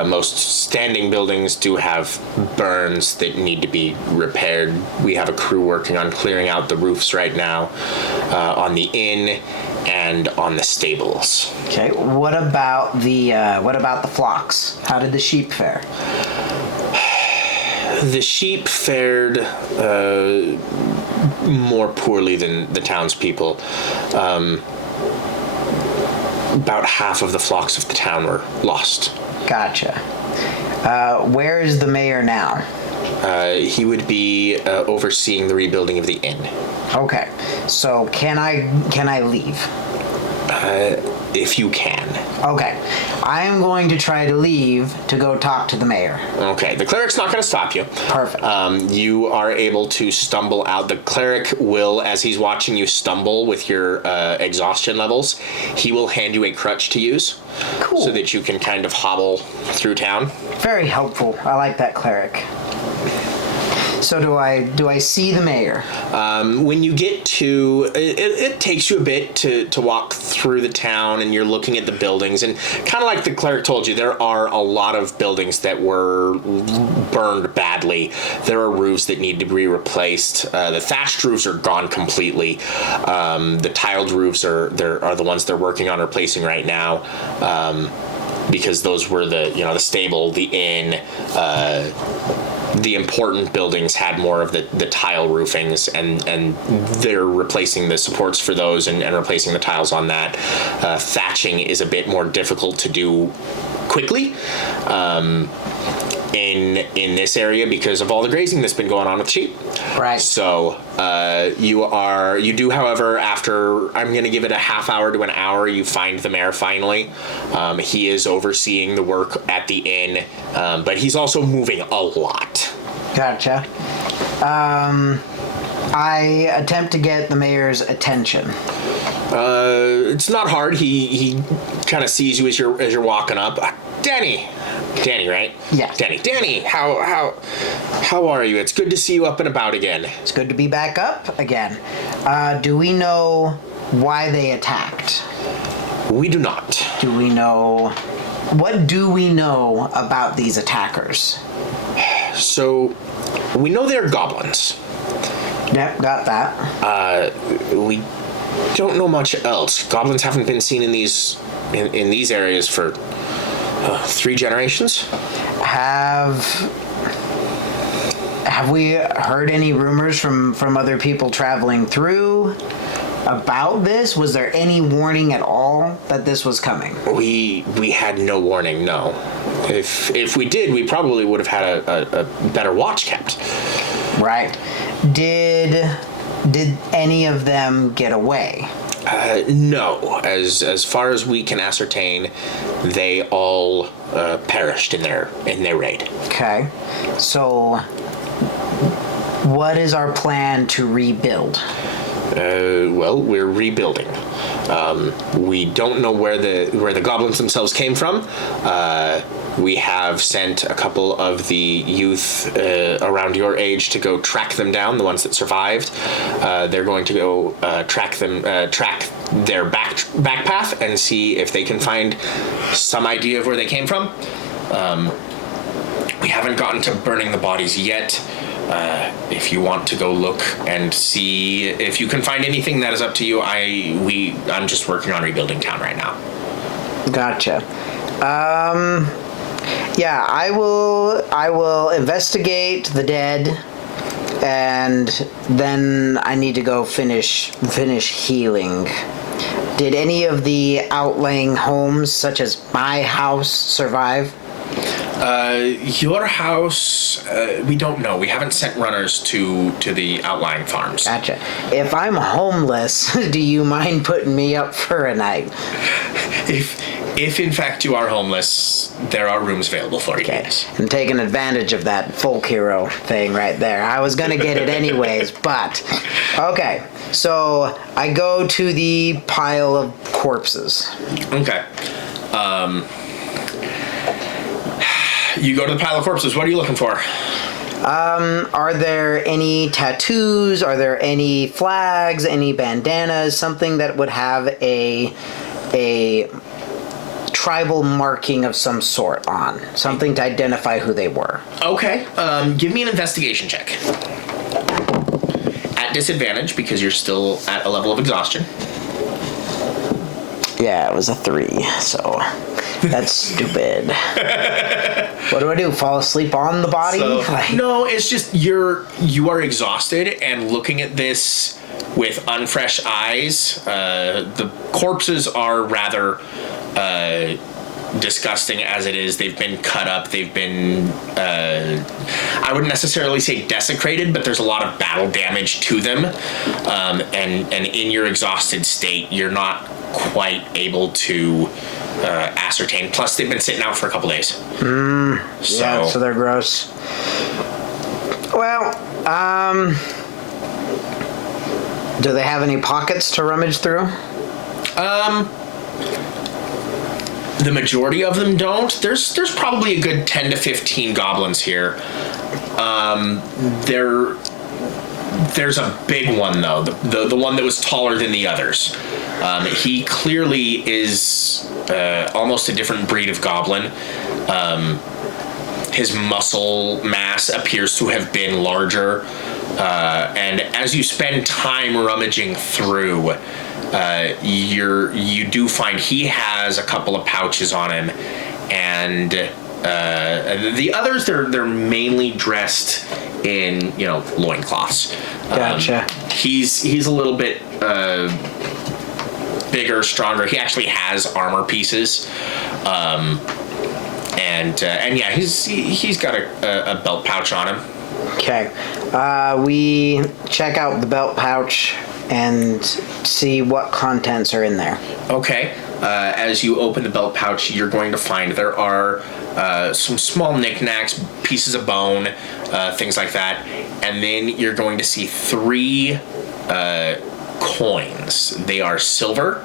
most standing buildings do have burns that need to be repaired. We have a crew working on clearing out the roofs right now on the inn and on the stables. Okay. What about the flocks? How did the sheep fare? The sheep fared more poorly than the townspeople. About half of the flocks of the town were lost. Gotcha. Where is the mayor now? He would be overseeing the rebuilding of the inn. Okay. So can I leave? If you can. Okay. I am going to try to leave to go talk to the mayor. Okay. The cleric's not going to stop you. Perfect. You are able to stumble out. The cleric will, as he's watching you stumble with your exhaustion levels, he will hand you a crutch to use. Cool. So that you can kind of hobble through town. Very helpful. I like that cleric. So do I see the mayor? When you get to... It takes you a bit to walk through the town, and you're looking at the buildings. And kind of like the cleric told you, there are a lot of buildings that were burned badly. There are roofs that need to be replaced. The thatched roofs are gone completely. The tiled roofs are the ones they're working on replacing right now. Because those were the stable, the inn, the important buildings had more of the tile roofings, and they're replacing the supports for those and replacing the tiles on that. Thatching is a bit more difficult to do quickly in this area because of all the grazing that's been going on with sheep. Right. So you do, however, after I'm going to give it a half hour to an hour, you find the mayor finally. He is overseeing the work at the inn, but he's also moving a lot. Gotcha. I attempt to get the mayor's attention. It's not hard. He kind of sees you as you're walking up. Danny, right? Yeah. Danny, how are you? It's good to see you up and about again. It's good to be back up again. Do we know why they attacked? We do not. What do we know about these attackers? So, we know they're goblins. Yep, got that. don't know much else. Goblins haven't been seen in these areas for 3 generations. Have we heard any rumors from other people traveling through about this? Was there any warning at all that this was coming? We had no warning, no. If we did, we probably would have had a better watch kept. Right. Did any of them get away? No. As far as we can ascertain, they all perished in their raid. Okay. So what is our plan to rebuild? Well, we're rebuilding. We don't know where the goblins themselves came from. We have sent a couple of the youth around your age to go track them down, the ones that survived. They're going to go track their back path and see if they can find some idea of where they came from. We haven't gotten to burning the bodies yet. If you want to go look and see if you can find anything, that is up to you. I'm just working on rebuilding town right now. Gotcha. Yeah, I will investigate the dead, and then I need to go finish healing. Did any of the outlying homes, such as my house, survive? Your house, we don't know. We haven't sent runners to the outlying farms. Gotcha. If I'm homeless, do you mind putting me up for a night? If in fact you are homeless, there are rooms available for you. Okay. Yes. I'm taking advantage of that folk hero thing right there. I was gonna get it anyways, but okay. So I go to the pile of corpses. Okay. You go to the pile of corpses. What are you looking for? Are there any tattoos? Are there any flags? Any bandanas? Something that would have a tribal marking of some sort on. Something to identify who they were. Okay. Give me an investigation check. At disadvantage because you're still at a level of exhaustion. Yeah, it was a 3, so that's stupid. What do I do? Fall asleep on the body? No, it's just you are exhausted and looking at this with unfresh eyes. The corpses are rather disgusting as it is. They've been cut up. They've been I wouldn't necessarily say desecrated, but there's a lot of battle damage to them. And in your exhausted state, you're not quite able to ascertain. Plus, they've been sitting out for a couple days. Yeah, so they're gross. Well, do they have any pockets to rummage through? The majority of them don't. There's probably a good 10 to 15 goblins here. There's a big one though, the one that was taller than the others. He clearly is almost a different breed of goblin. His muscle mass appears to have been larger, and as you spend time rummaging through, you do find he has a couple of pouches on him, and the others they're mainly dressed in loincloths. Gotcha. He's a little bit bigger, stronger. He actually has armor pieces, and yeah, he's got a belt pouch on him. Okay. We check out the belt pouch and see what contents are in there. Okay. As you open the belt pouch, you're going to find there are some small knickknacks, pieces of bone, things like that. And then you're going to see 3 coins. They are silver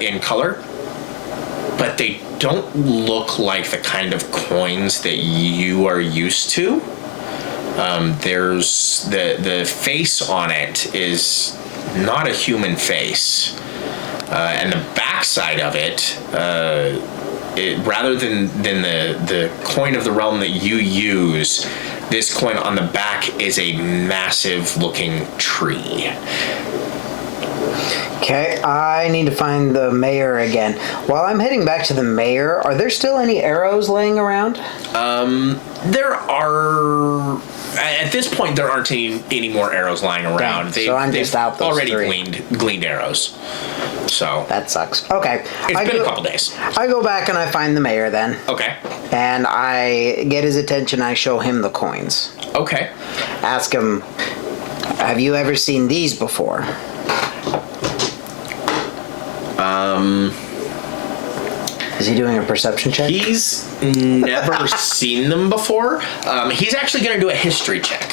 in color, but they don't look like the kind of coins that you are used to. There's the face on it is not a human face, and the back side of it, rather than the coin of the realm that you use, this coin on the back is a massive looking tree. Okay, I need to find the mayor again. While I'm heading back to the mayor, are there still any arrows laying around? There are. At this point, there aren't any more arrows lying around. Dang, so I'm just out those already 3. gleaned arrows. So That sucks. Okay. it's been a couple days. I go back and I find the mayor then. Okay. And I get his attention. I show him the coins. Okay. Ask him, have you ever seen these before? Is he doing a perception check? He's never seen them before. He's actually going to do a history check.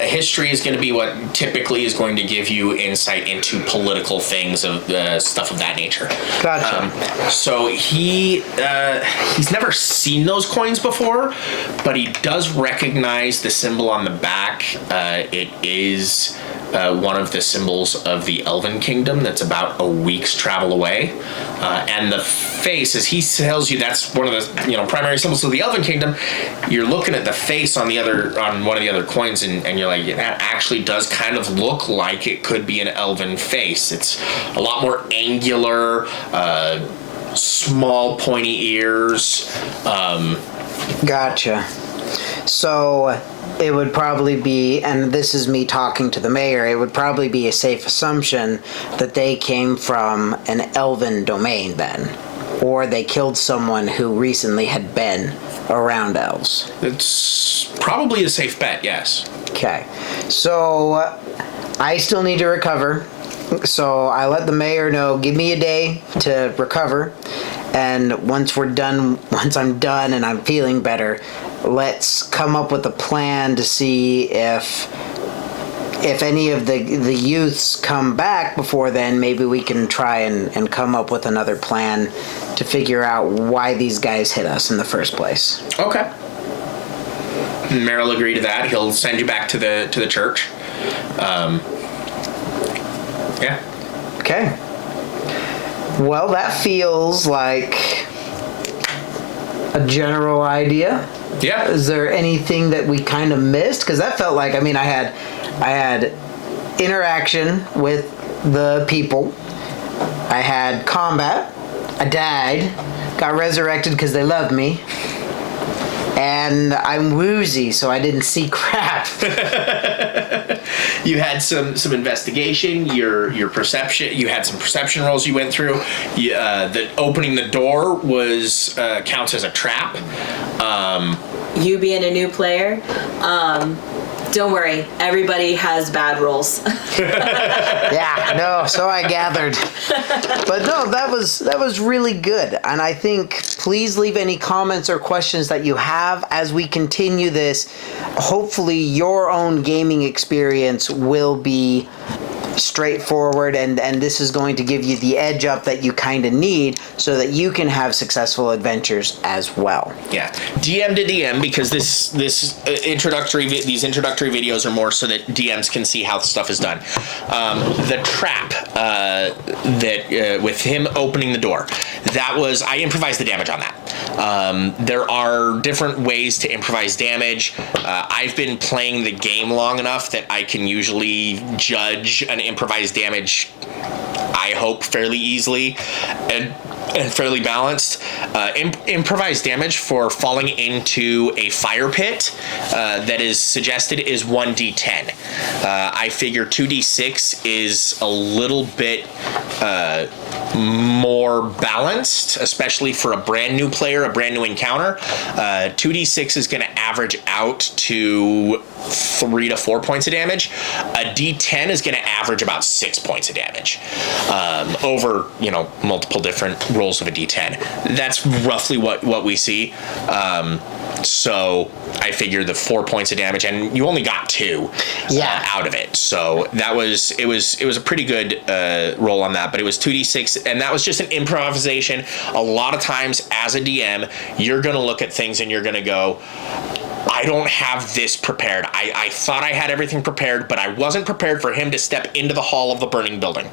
History is going to be what typically is going to give you insight into political things of stuff of that nature. Gotcha. So he's never seen those coins before, but he does recognize the symbol on the back. It is one of the symbols of the Elven Kingdom that's about a week's travel away. And the face, as he tells you, that's one of the primary symbols of the Elven Kingdom. You're looking at the face on one of the other coins, and you're like, yeah, that actually does kind of look like it could be an elven face. It's a lot more angular, small pointy ears. Gotcha. So it would probably be, and this is me talking to the mayor, it would probably be a safe assumption that they came from an elven domain then. Or they killed someone who recently had been around elves. It's probably a safe bet, yes. Okay. So I still need to recover. So I let the mayor know, give me a day to recover. And once I'm done and I'm feeling better, let's come up with a plan to see if any of the youths come back before then. Maybe we can try and come up with another plan to figure out why these guys hit us in the first place. Okay. Mayor will agree to that. He'll send you back to the church. Yeah. Okay. Well, that feels like a general idea. Yeah. Is there anything that we kind of missed? Because that felt like, I had interaction with the people. I had combat. I died. Got resurrected because they loved me. And I'm woozy, so I didn't see crap. You had some investigation. Your perception. You had some perception rolls you went through. The opening the door was counts as a trap. You being a new player, don't worry, everybody has bad rolls. Yeah, no, so I gathered. But no, that was really good. And I think please leave any comments or questions that you have as we continue this. Hopefully your own gaming experience will be straightforward, and this is going to give you the edge up that you kind of need so that you can have successful adventures as well. Yeah, DM to DM, because these introductory videos are more so that DMs can see how the stuff is done. The trap that with him opening the door, I improvised the damage on that. There are different ways to improvise damage. I've been playing the game long enough that I can usually judge an improvised damage, I hope, fairly easily and fairly balanced. Improvised damage for falling into a fire pit that is suggested is 1d10. I figure 2d6 is a little bit more balanced, especially for a brand new player, a brand new encounter. 2d6 is going to average out to 3 to 4 points of damage. A d10 is going to average about 6 points of damage over multiple different rolls of a d10. That's roughly what we see. So I figured the 4 points of damage, and you only got 2 out of it. So it was a pretty good roll on that, but it was 2d6, and that was just an improvisation. A lot of times as a DM, you're going to look at things and you're going to go, I don't have this prepared. I thought I had everything prepared, but I wasn't prepared for him to step into the hall of the burning building.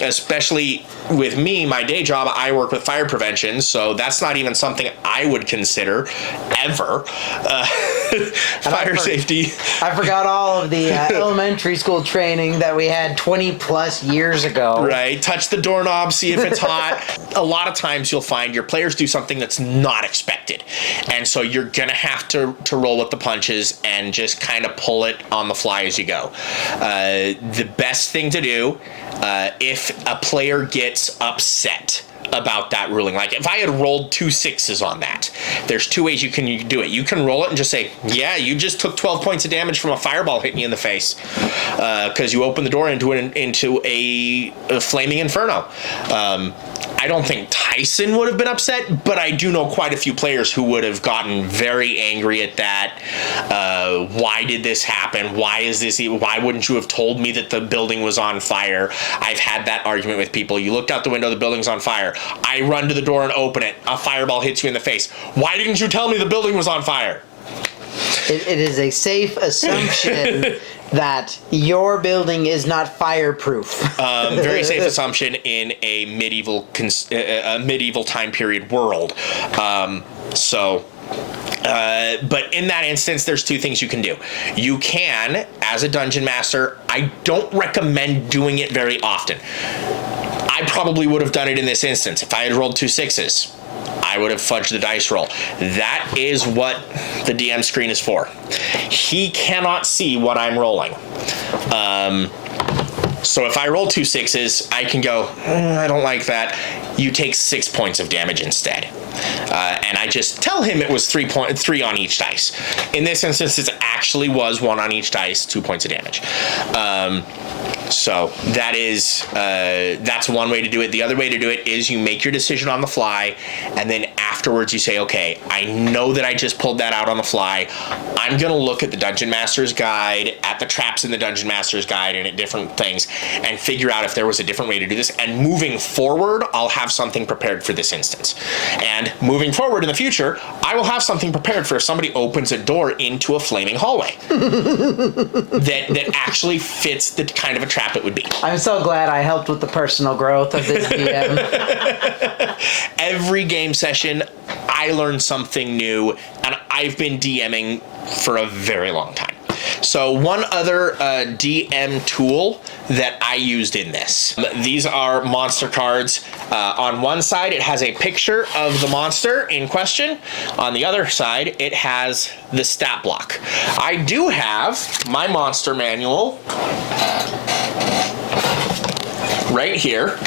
Especially with me, my day job, I work with fire prevention, so that's not even something I would consider ever. Fire safety. I forgot all of the elementary school training that we had 20 plus years ago. Right. Touch the doorknob, see if it's hot. A lot of times you'll find your players do something that's not expected. And so you're going to have to roll with the punches and just kind of pull it on the fly as you go. The best thing to do, if a player gets upset about that ruling, like if I had rolled 2 6s on that, there's 2 ways you can do it. You can roll it and just say, yeah, you just took 12 points of damage from a fireball hitting you in the face because you opened the door into a flaming inferno. I don't think Tyson would have been upset, but I do know quite a few players who would have gotten very angry at that. Why did this happen? Why wouldn't you have told me that the building was on fire? I've had that argument with people. You looked out the window, the building's on fire. I run to the door and open it. A fireball hits you in the face. Why didn't you tell me the building was on fire? It is a safe assumption that your building is not fireproof. Very safe assumption in a medieval time period world. But in that instance, there's 2 things you can do. You can, as a dungeon master, I don't recommend doing it very often. I probably would have done it in this instance. If I had rolled 2 6s, I would have fudged the dice roll. That is what the DM screen is for. He cannot see what I'm rolling. So if I roll 2 6s, I can go, I don't like that. You take 6 points of damage instead. And I just tell him it was 3 on each dice. In this instance, it actually was 1 on each dice, 2 points of damage. So that's one way to do it. The other way to do it is you make your decision on the fly, and then afterwards you say, okay, I know that I just pulled that out on the fly. I'm going to look at the Dungeon Master's Guide, at the traps in the Dungeon Master's Guide, and at different things, and figure out if there was a different way to do this. And moving forward, I'll have something prepared for this instance. And moving forward in the future, I will have something prepared for if somebody opens a door into a flaming hallway that actually fits the kind of a trap it would be. I'm so glad I helped with the personal growth of this DM. Every game session, I learn something new, and I've been DMing for a very long time. So one other DM tool that I used in this. These are monster cards. On one side, it has a picture of the monster in question. On the other side, it has the stat block. I do have my monster manual right here.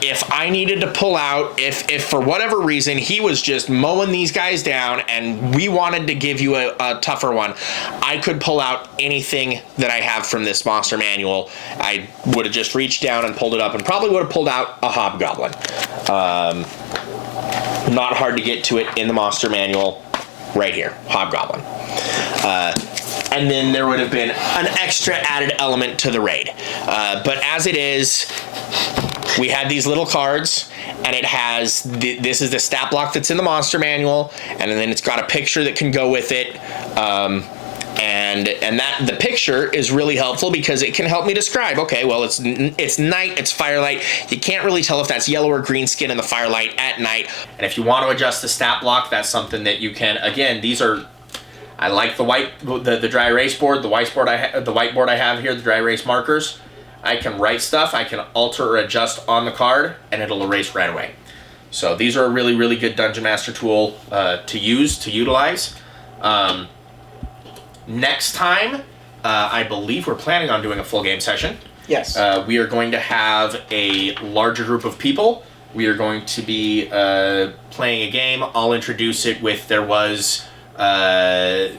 If I needed to pull out, if for whatever reason he was just mowing these guys down and we wanted to give you a tougher one, I could pull out anything that I have from this monster manual. I would have just reached down and pulled it up and probably would have pulled out a hobgoblin. Not hard to get to it in the monster manual. Right here, hobgoblin. And then there would have been an extra added element to the raid. But as it is, we had these little cards, and it has, this is the stat block that's in the monster manual, and then it's got a picture that can go with it. And that the picture is really helpful because it can help me describe, okay, well, it's night, it's firelight. You can't really tell if that's yellow or green skin in the firelight at night. And if you want to adjust the stat block, that's something that you can, again, these are, I like the dry erase board, the whiteboard I have here, the dry erase markers. I can write stuff, I can alter or adjust on the card, and it'll erase right away. So these are a really, really good Dungeon Master tool to utilize. Next time, I believe we're planning on doing a full game session. Yes. We are going to have a larger group of people. We are going to be playing a game. I'll introduce it with, there was the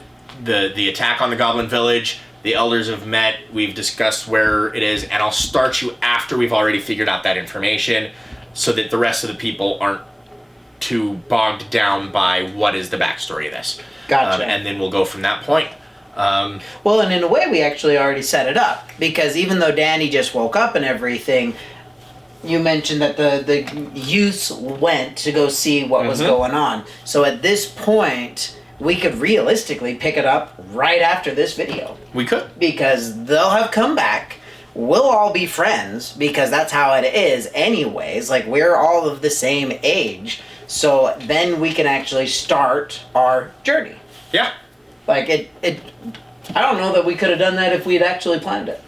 attack on the Goblin Village. The elders have met, we've discussed where it is, and I'll start you after we've already figured out that information so that the rest of the people aren't too bogged down by what is the backstory of this. Gotcha. And then we'll go from that point. Well, and in a way, we actually already set it up, because even though Danny just woke up and everything, you mentioned that the youths went to go see what was going on. So at this point, we could realistically pick it up right after this video. We could. Because they'll have come back. We'll all be friends, because that's how it is anyways. Like, we're all of the same age. So then we can actually start our journey. Yeah. Like it I don't know that we could have done that if we had actually planned it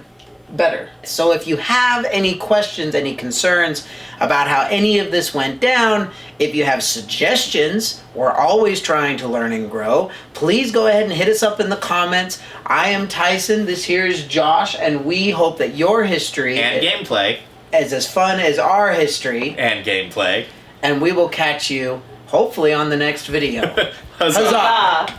better. So if you have any questions, any concerns about how any of this went down, if you have suggestions, we're always trying to learn and grow. Please go ahead and hit us up in the comments. I am Tyson, this here is Josh, and we hope that your history and gameplay is as fun as our history and gameplay. And we will catch you hopefully on the next video. Huzzah. Huzzah.